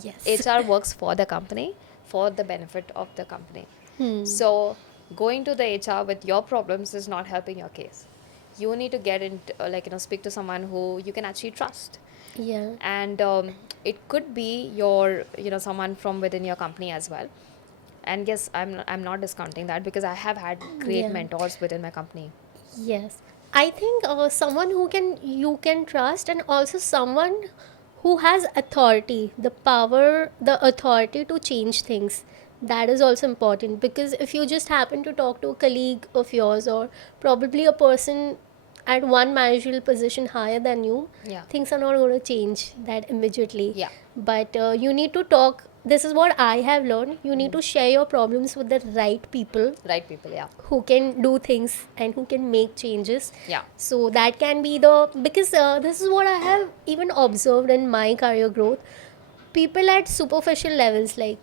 Yes. HR works for the company, for the benefit of the company. Hmm. So going to the HR with your problems is not helping your case. You need to get in, speak to someone who you can actually trust. Yeah. And it could be your, someone from within your company as well. And yes, I'm not discounting that, because I have had great Yeah. mentors within my company. Yes, I think someone who can you can trust, and also someone who has authority, the power, the authority to change things. That is also important, because if you just happen to talk to a colleague of yours, or probably a person at one managerial position higher than you, Yeah. things are not going to change that immediately. Yeah. But you need to talk. This is what I have learned. You need to share your problems with the right people Right people. Yeah. who can do things and who can make changes. Yeah. So that can be the, because this is what I have even observed in my career growth. People at superficial levels, like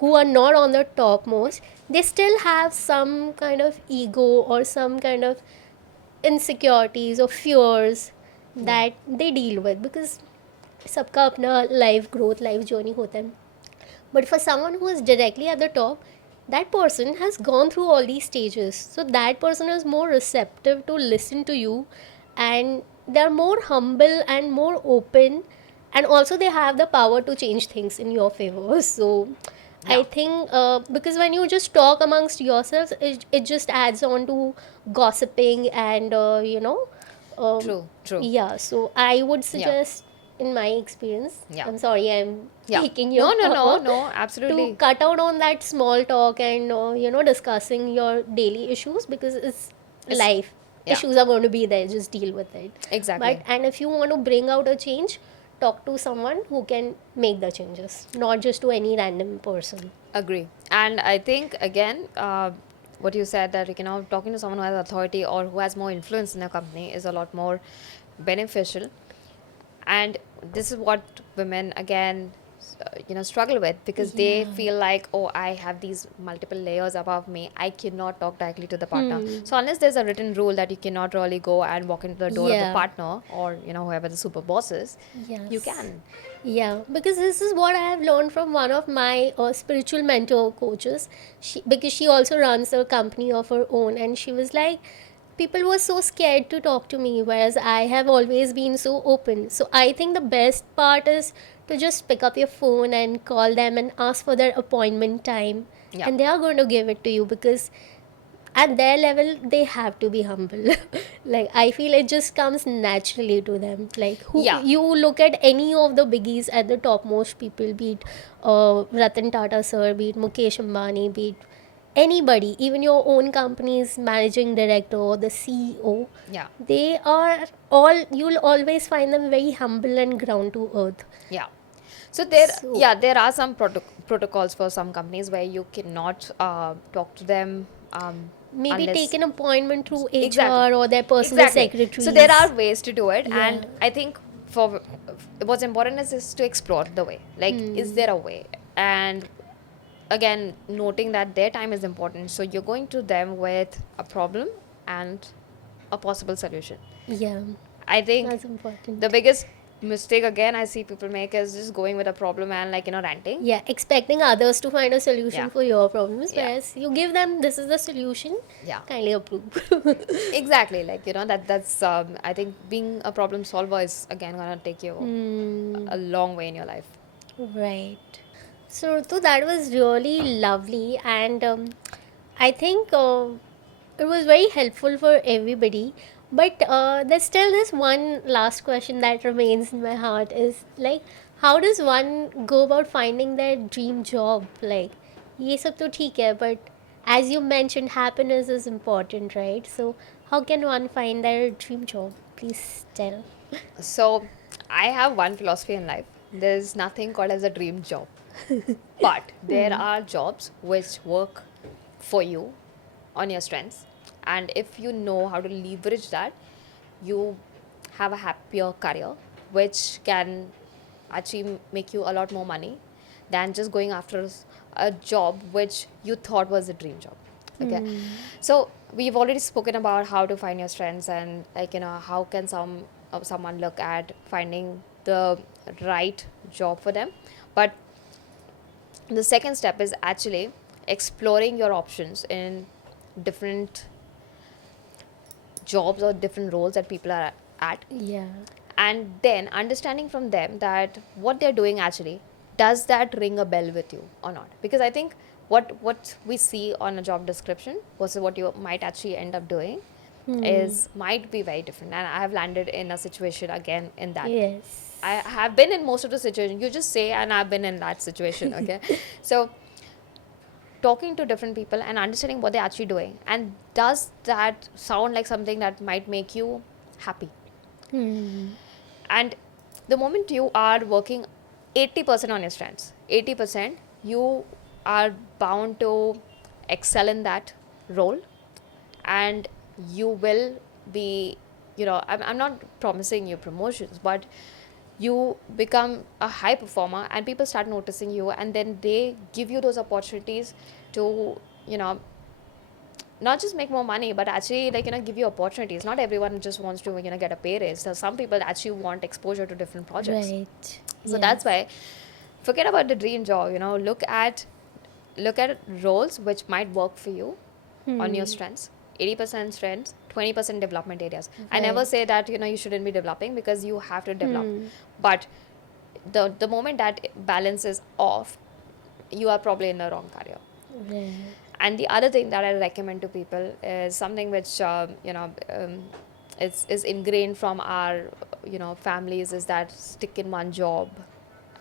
who are not on the topmost, they still have some kind of ego or some kind of insecurities or fears Yeah. that they deal with, because सबका अपना life growth life journey होता है. But for someone who is directly at the top, that person has gone through all these stages. So that person is more receptive to listen to you, and they're more humble and more open, and also they have the power to change things in your favor. So I Yeah. think because when you just talk amongst yourselves, it just adds on to gossiping and, um, True. True. yeah. So I would Yeah. suggest, in my experience, Yeah. I'm sorry, I'm Yeah. taking No, your no, no, no. to Absolutely. cut out on that small talk and discussing your daily issues, because it's It's, life. yeah. Issues are going to be there, just deal with it. But Exactly. and if you want to bring out a change, talk to someone who can make the changes, not just to any random person. Agree. And I think, again, what you said, that talking to someone who has authority or who has more influence in a company is a lot more beneficial. And this is what women, again, struggle with, because they Yeah. feel like, oh, I have these multiple layers above me, I cannot talk directly to the partner. Hmm. So unless there's a written rule that you cannot really go and walk into the door of the Yeah. partner, or whoever the super boss is, you Yes. can. Yeah, because this is what I have learned from one of my spiritual mentor coaches. Because she also runs a company of her own, and she was like, people were so scared to talk to me, whereas I have always been so open. So I think the best part is to just pick up your phone and call them and ask for their appointment time, Yeah. and they are going to give it to you, because at their level they have to be humble. Like I feel it just comes naturally to them. Like who Yeah. you look at any of the biggies at the topmost people, be it Ratan Tata sir, be it Mukesh Ambani, be it anybody, even your own company's managing director or the CEO, Yeah. they are all, you'll always find them very humble and ground to earth. Yeah. So So there are some protocols for some companies where you cannot talk to them, maybe take unless. an appointment through Exactly. HR or their personal Exactly. So there are secretaries. ways to do it, Yeah. and I think for what's important is to explore the way. Like, is Hmm. there a way? And again, noting that their time is important. So you're going to them with a problem and a possible solution. Yeah, I think that's important. the biggest mistake, again, I see people make is just going with a problem and, ranting. Yeah, expecting others to find a Yeah. solution for your problems, Yeah. whereas you give them, this is the solution, Yeah. kindly approve. Exactly. Like, that's, I think being a problem solver is, again, going to take you Hmm. a long way in your life. Right. So, Ritu, that was really lovely, and I think it was very helpful for everybody. But there's still this one last question that remains in my heart, is like, how does one go about finding their dream job? Like, ये सब तो ठीक है, but as you mentioned, happiness is important, right? So, how can one find their dream job? Please tell. So I have one philosophy in life. There's nothing called as a dream job. But there are jobs which work for you on your strengths. And if you know how to leverage that, you have a happier career, which can actually make you a lot more money than just going after a job which you thought was a dream job. Okay. So we've already spoken about how to find your strengths, and like, how can someone look at finding the right job for them. But the second step is actually exploring your options in different jobs or different roles that people are at, Yeah. and then understanding from them that what they're doing actually, does that ring a bell with you or not. Because I think what we see on a job description versus what you might actually end up doing is might be very different. And I have landed in a situation again in that. Yes. I have been in most of the situations. You just say, and I've been in that situation. Okay. So talking to different people and understanding what they're actually doing, and does that sound like something that might make you happy. And the moment you are working 80% on your strengths, 80%, you are bound to excel in that role, and you will be, I'm not promising you promotions, but you become a high performer and people start noticing you, and then they give you those opportunities to, you know, not just make more money, but actually, like, give you opportunities. Not everyone just wants to, get a pay raise. So some people actually want exposure to different projects. Right. So that's why, forget about the dream job, look at roles which might work for you on your strengths. 80% strengths, 20% development areas. I never Right. say that, you shouldn't be developing, because you have to develop. But the moment that balance is off, you are probably in the wrong career. Right. And the other thing that I recommend to people is something which is ingrained from our families, is that stick in one job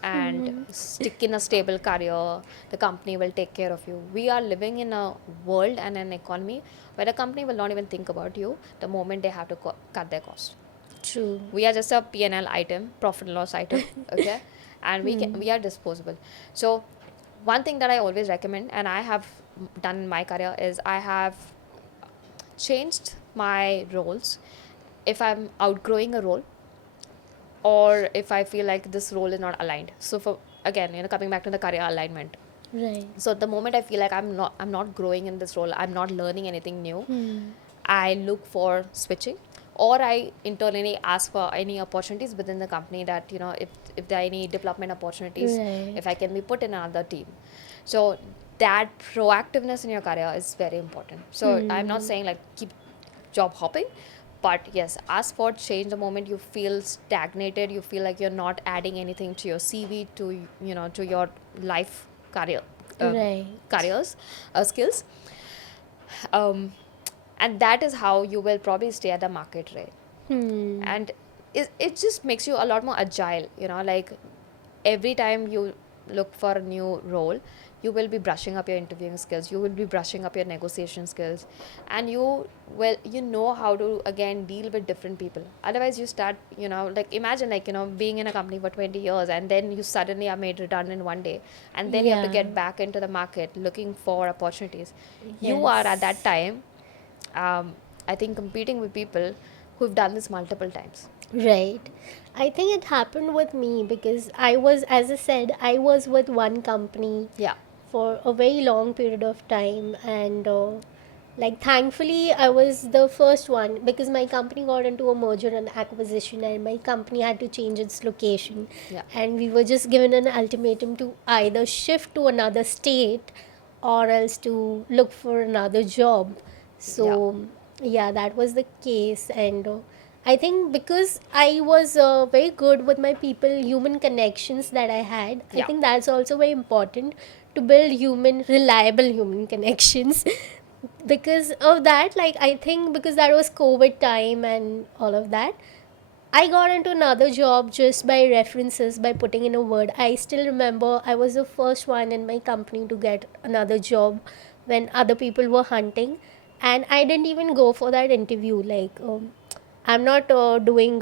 and stick in a stable career. The company will take care of you. We are living in a world and an economy where the company will not even think about you the moment they have to cut their costs. True. We are just a P&L item, profit and loss item. Okay. And we are disposable. So one thing that I always recommend, and I have done in my career, is I have changed my roles if I'm outgrowing a role, or if I feel like this role is not aligned. So for, again, coming back to the career alignment. Right. So the moment I feel like I'm not growing in this role, I'm not learning anything new, I look for switching, or I internally ask for any opportunities within the company, that if there are any development opportunities, Right. if I can be put in another team. So that proactiveness in your career is very important. So I'm not saying like keep job hopping, but yes, ask for change the moment you feel stagnated, you feel like you're not adding anything to your CV, to your life career, Right. careers, skills. And that is how you will probably stay at the market rate. And it just makes you a lot more agile, like every time you look for a new role, you will be brushing up your interviewing skills, you will be brushing up your negotiation skills, and you know how to again deal with different people. Otherwise you start, like imagine, like, being in a company for 20 years, and then you suddenly are made redundant one day, and then you have to Yeah. get back into the market looking for opportunities. You are at that Yes. time, I think, competing with people who've done this multiple times. Right. I think it happened with me because I was, as I said, I was with one company Yeah. for a very long period of time, and like thankfully I was the first one because my company got into a merger and acquisition, and my company had to change its location, Yeah. and we were just given an ultimatum to either shift to another state or else to look for another job. Yeah. So yeah, that was the case. And I think because I was very good with my people, human connections that I had, I Yeah. think that's also very important to build reliable human connections. Because of that, like I think because that was COVID time and all of that, I got into another job just by references, by putting in a word. I still remember I was the first one in my company to get another job when other people were hunting, and I didn't even go for that interview. Like, I'm not doing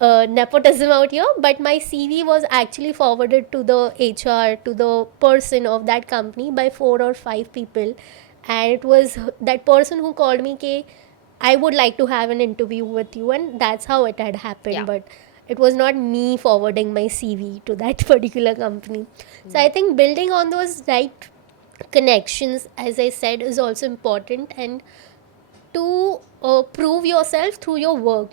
nepotism out here, but my CV was actually forwarded to the HR, to the person of that company by 4 or 5 people. And it was that person who called me, K, I would like to have an interview with you. And that's how it had happened. Yeah. But it was not me forwarding my CV to that particular company. So I think building on those right connections, as I said, is also important. And to prove yourself through your work,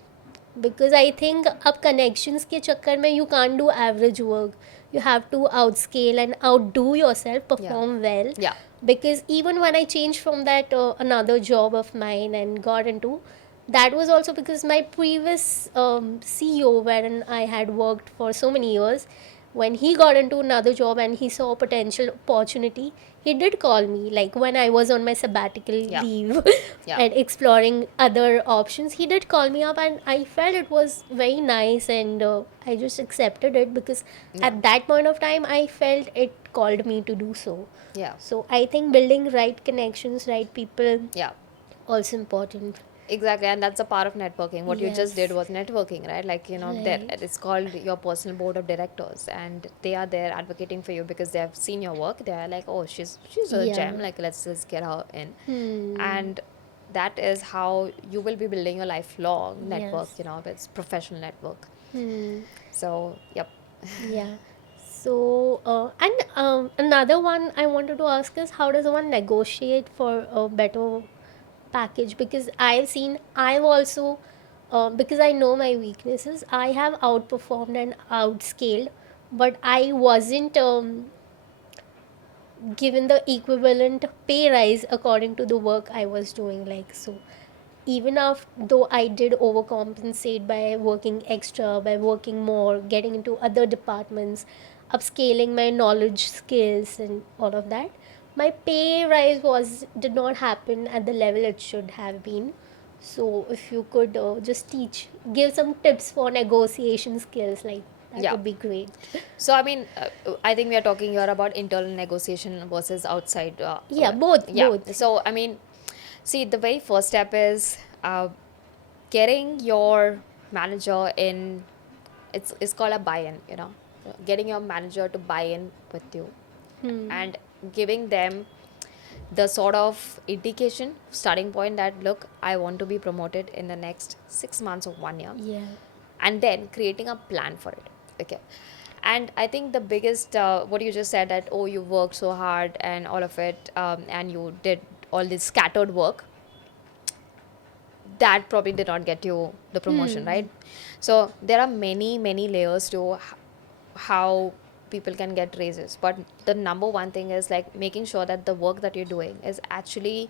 because I think अब connections के चक्कर में you can't do average work. You have to outscale and outdo yourself, Yeah. perform well. Yeah. Because even when I changed from that another job of mine and got into, that was also because my previous CEO, wherein I had worked for so many years, when he got into another job and he saw a potential opportunity, he did call me, like when I was on my sabbatical Yeah. leave Yeah. and exploring other options. He did call me up, and I felt it was very nice, and I just accepted it because Yeah. at that point of time I felt it called me to do so. Yeah. So I think building right connections, right people, Yeah. also important. Exactly, and that's a part of networking. What you just did Yes. was networking, right? Like, that Right. it's called your personal board of directors, and they are there advocating for you because they have seen your work. They are like, oh, she's a Yeah. gem. Like, let's just get her in, Hmm. and that is how you will be building your lifelong network. Yes. It's professional network. Hmm. So, yep. Yeah. So, and another one I wanted to ask is, how does one negotiate for a better package? Because I've also, because I know my weaknesses, I have outperformed and outscaled, but I wasn't given the equivalent pay rise according to the work I was doing. Like, so even though I did overcompensate by working extra, by working more, getting into other departments, upscaling my knowledge, skills, and all of that, my pay rise did not happen at the level it should have been. So if you could just give some tips for negotiation skills, like that Yeah. would be great. So, I mean, I think we are talking here about internal negotiation versus outside. Yeah, both, Yeah. both. So, I mean, see, the very first step is getting your manager in. It's called a buy-in. Getting your manager to buy in with you, and giving them the sort of indication starting point that, look, I want to be promoted in the next 6 months or 1 year, Yeah. and then creating a plan for it. Okay. And I think the biggest what you just said, that, oh, you worked so hard and all of it, and you did all this scattered work, that probably did not get you the promotion, right? So there are many many layers to how people can get raises, but the number one thing is like making sure that the work that you're doing is actually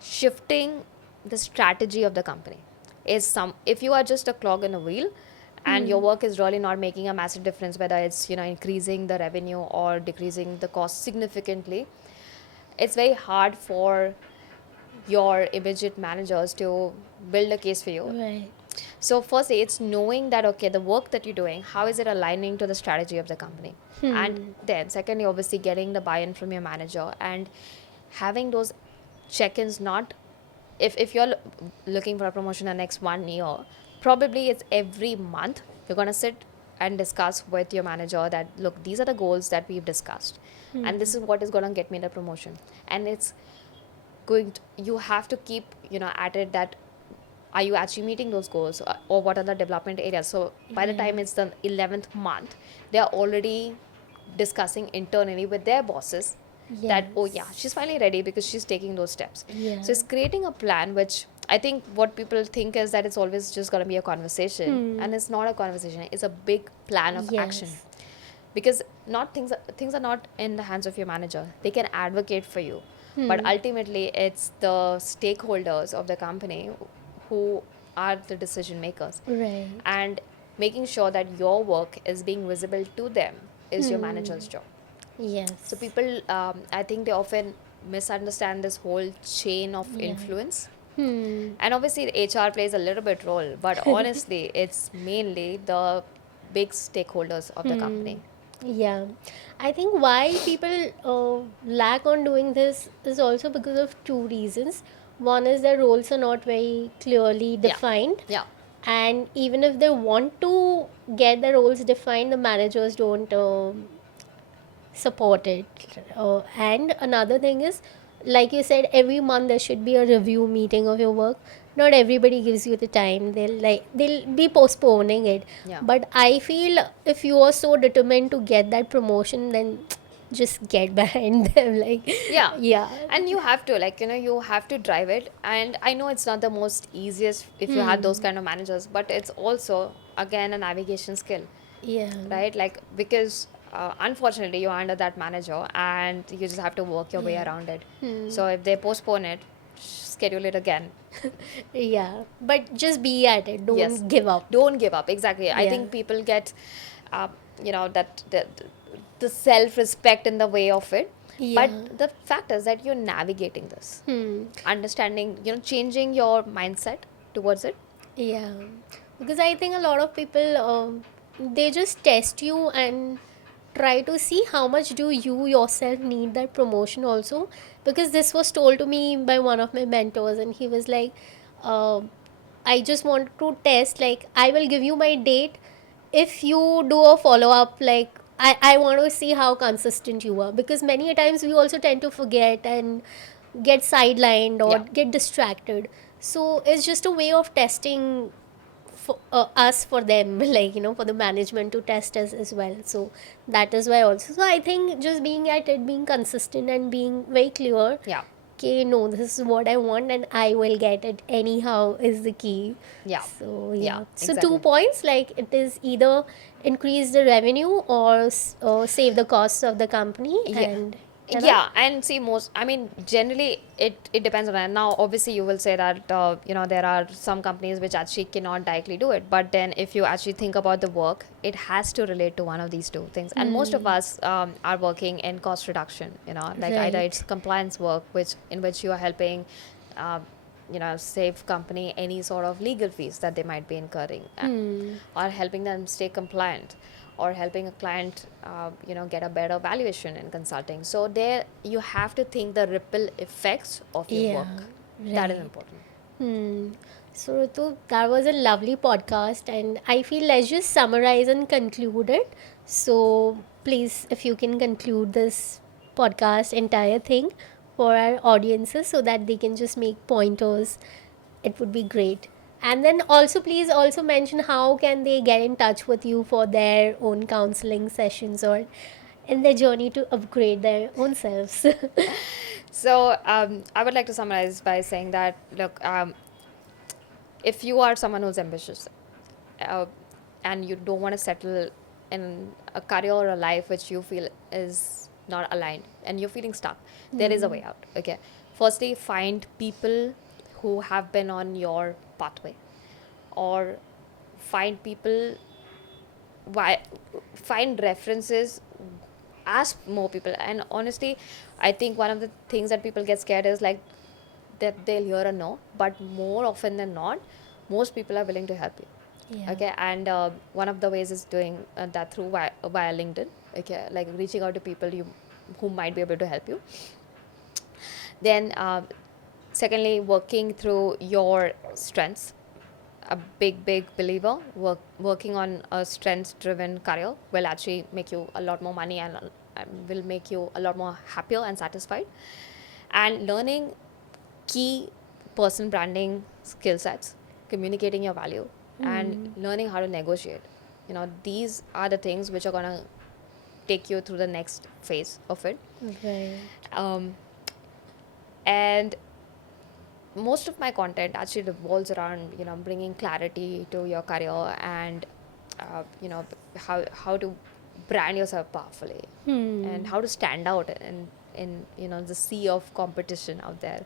shifting the strategy of the company. Is some If you are just a clog in a wheel and your work is really not making a massive difference, whether it's increasing the revenue or decreasing the cost significantly, it's very hard for your immediate managers to build a case for you. Right. So firstly, it's knowing that, okay, the work that you're doing, how is it aligning to the strategy of the company? And then secondly, obviously getting the buy-in from your manager and having those check-ins. Not if you're looking for a promotion in the next 1 year, probably it's every month you're going to sit and discuss with your manager that, look, these are the goals that we've discussed, and this is what is going to get me the promotion. And it's you have to keep at it, that are you actually meeting those goals, or what are the development areas? So by the time Yeah. it's the 11th month, they are already discussing internally with their bosses that, oh yeah, Yes. she's finally ready because she's taking those steps. Yeah. So it's creating a plan, which I think what people think is that it's always just going to be a conversation, and it's not a conversation, it's a big plan of action. Yes. Because not things are not in the hands of your manager. They can advocate for you, but ultimately it's the stakeholders of the company who are the decision makers. Right. And making sure that your work is being visible to them is your manager's job. So Yes. people, I think they often misunderstand this whole chain of Yeah. influence. Hmm. And obviously HR plays a little bit role, but honestly it's mainly the big stakeholders of the company. Yeah. I think why people lack on doing this is also because of two reasons. One is their roles are not very clearly Yeah. defined. Yeah. And even if they want to get the roles defined, the managers don't support it. And another thing is, like you said, every month there should be a review meeting of your work. Not everybody gives you the time. They'll be postponing it. Yeah. But I feel if you are so determined to get that promotion, then just get behind them. Like, Yeah. yeah. And you have to, like, you have to drive it. And I know it's not the most easiest if you had those kind of managers, but it's also, again, a navigation skill, Yeah. right? Like, because unfortunately you're under that manager and you just have to work your way Yeah. around it. So if they postpone it, schedule it again. Yeah. But just be at it. Don't Yes. give up. Don't give up. Exactly. I Yeah. think people get, that the self-respect in the way of it. Yeah. But the fact is that you're navigating this, understanding, changing your mindset towards it. Yeah, because I think a lot of people they just test you and try to see how much do you yourself need that promotion also. Because this was told to me by one of my mentors, and he was like, uh, "I just want to test. Like, I will give you my date if you do a follow up. Like, I want to see how consistent you are, because many a times we also tend to forget and get sidelined or Yeah. get distracted. So it's just a way of testing for us, for them, like, for the management to test us as well. So that is why also. So I think just being at it, being consistent and being very clear, Yeah. okay, no, this is what I want and I will get it anyhow, is the key. Yeah. So Yeah. yeah, so Exactly. 2 points, like it is either increase the revenue or save the costs of the company. Yeah. And Yeah, and see, generally it depends on that. Now, obviously, you will say that there are some companies which actually cannot directly do it, but then if you actually think about the work, it has to relate to one of these two things. And most of us are working in cost reduction. Like either Right. it's compliance work, in which you are helping. Save company any sort of legal fees that they might be incurring, or helping them stay compliant, or helping a client get a better valuation in consulting. So there you have to think the ripple effects of your Yeah, work. That is right. important. So, Ritu, that was a lovely podcast, and I feel let's just summarize and conclude it. So, please, if you can conclude this podcast entire thing for our audiences so that they can just make pointers, it would be great. And then also, please also mention how can they get in touch with you for their own counseling sessions or in their journey to upgrade their own selves. So I would like to summarize by saying that, look, if you are someone who's ambitious, uh, and you don't want to settle in a career or a life which you feel is not aligned and you're feeling stuck, there is a way out. Okay, firstly, find people who have been on your pathway, or find people, why find references, ask more people. And honestly, I think one of the things that people get scared is like that they'll hear a no, but more often than not, most people are willing to help you. Yeah. Okay, and one of the ways is doing that through via LinkedIn. Okay, like reaching out to people who might be able to help you. Then secondly, working through your strengths. A big believer, working on a strength driven career will actually make you a lot more money, and will make you a lot more happier and satisfied. And learning key person branding skill sets, communicating your value, and learning how to negotiate. These are the things which are going to take you through the next phase of it. Right. um, and most of my content actually revolves around bringing clarity to your career, and how to brand yourself powerfully, and how to stand out in the sea of competition out there.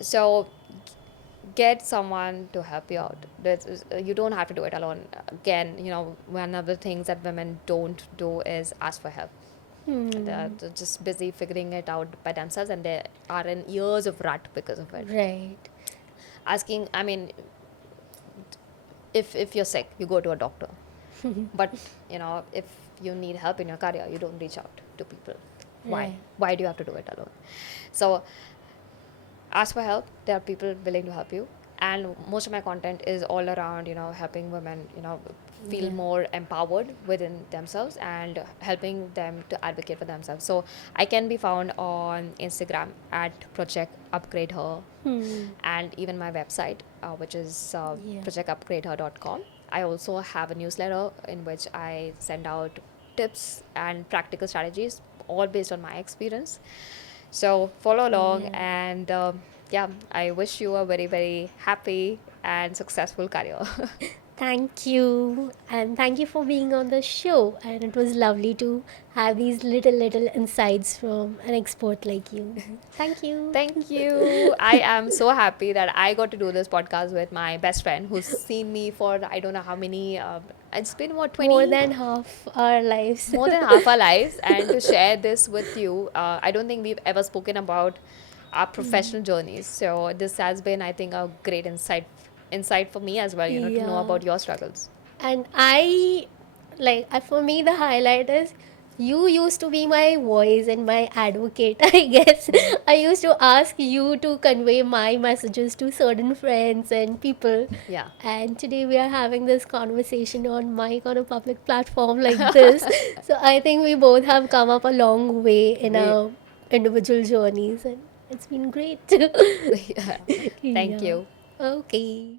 So get someone to help you out. You don't have to do it alone. Again, one of the things that women don't do is ask for help. They're just busy figuring it out by themselves, and they are in years of rut because of it. Right. Asking, if you're sick, you go to a doctor. But if you need help in your career, you don't reach out to people. Why? Right. Why do you have to do it alone? So ask for help. There are people willing to help you, and most of my content is all around, helping women, feel Yeah. more empowered within themselves and helping them to advocate for themselves. So I can be found on Instagram at projectupgradeher, and even my website, which is Yeah. projectupgradeher.com. I also have a newsletter in which I send out tips and practical strategies, all based on my experience. So follow along, Yeah. and yeah, I wish you a very, very happy and successful career. Thank you. And thank you for being on the show. And it was lovely to have these little insights from an expert like you. Thank you. Thank you. I am so happy that I got to do this podcast with my best friend who's seen me for I don't know how many, it's been what, More 20? than half our lives. More than half our lives, and to share this with you. I don't think we've ever spoken about our professional journeys. So this has been, I think, a great insight for me as well, to know Yeah. about your struggles. And for me, the highlight is you used to be my voice and my advocate, I guess. I used to ask you to convey my messages to certain friends and people. Yeah. And today we are having this conversation on mic on a public platform like this. So I think we both have come up a long way in We, our individual journeys, and it's been great. yeah. Thank Yeah. you. Okay.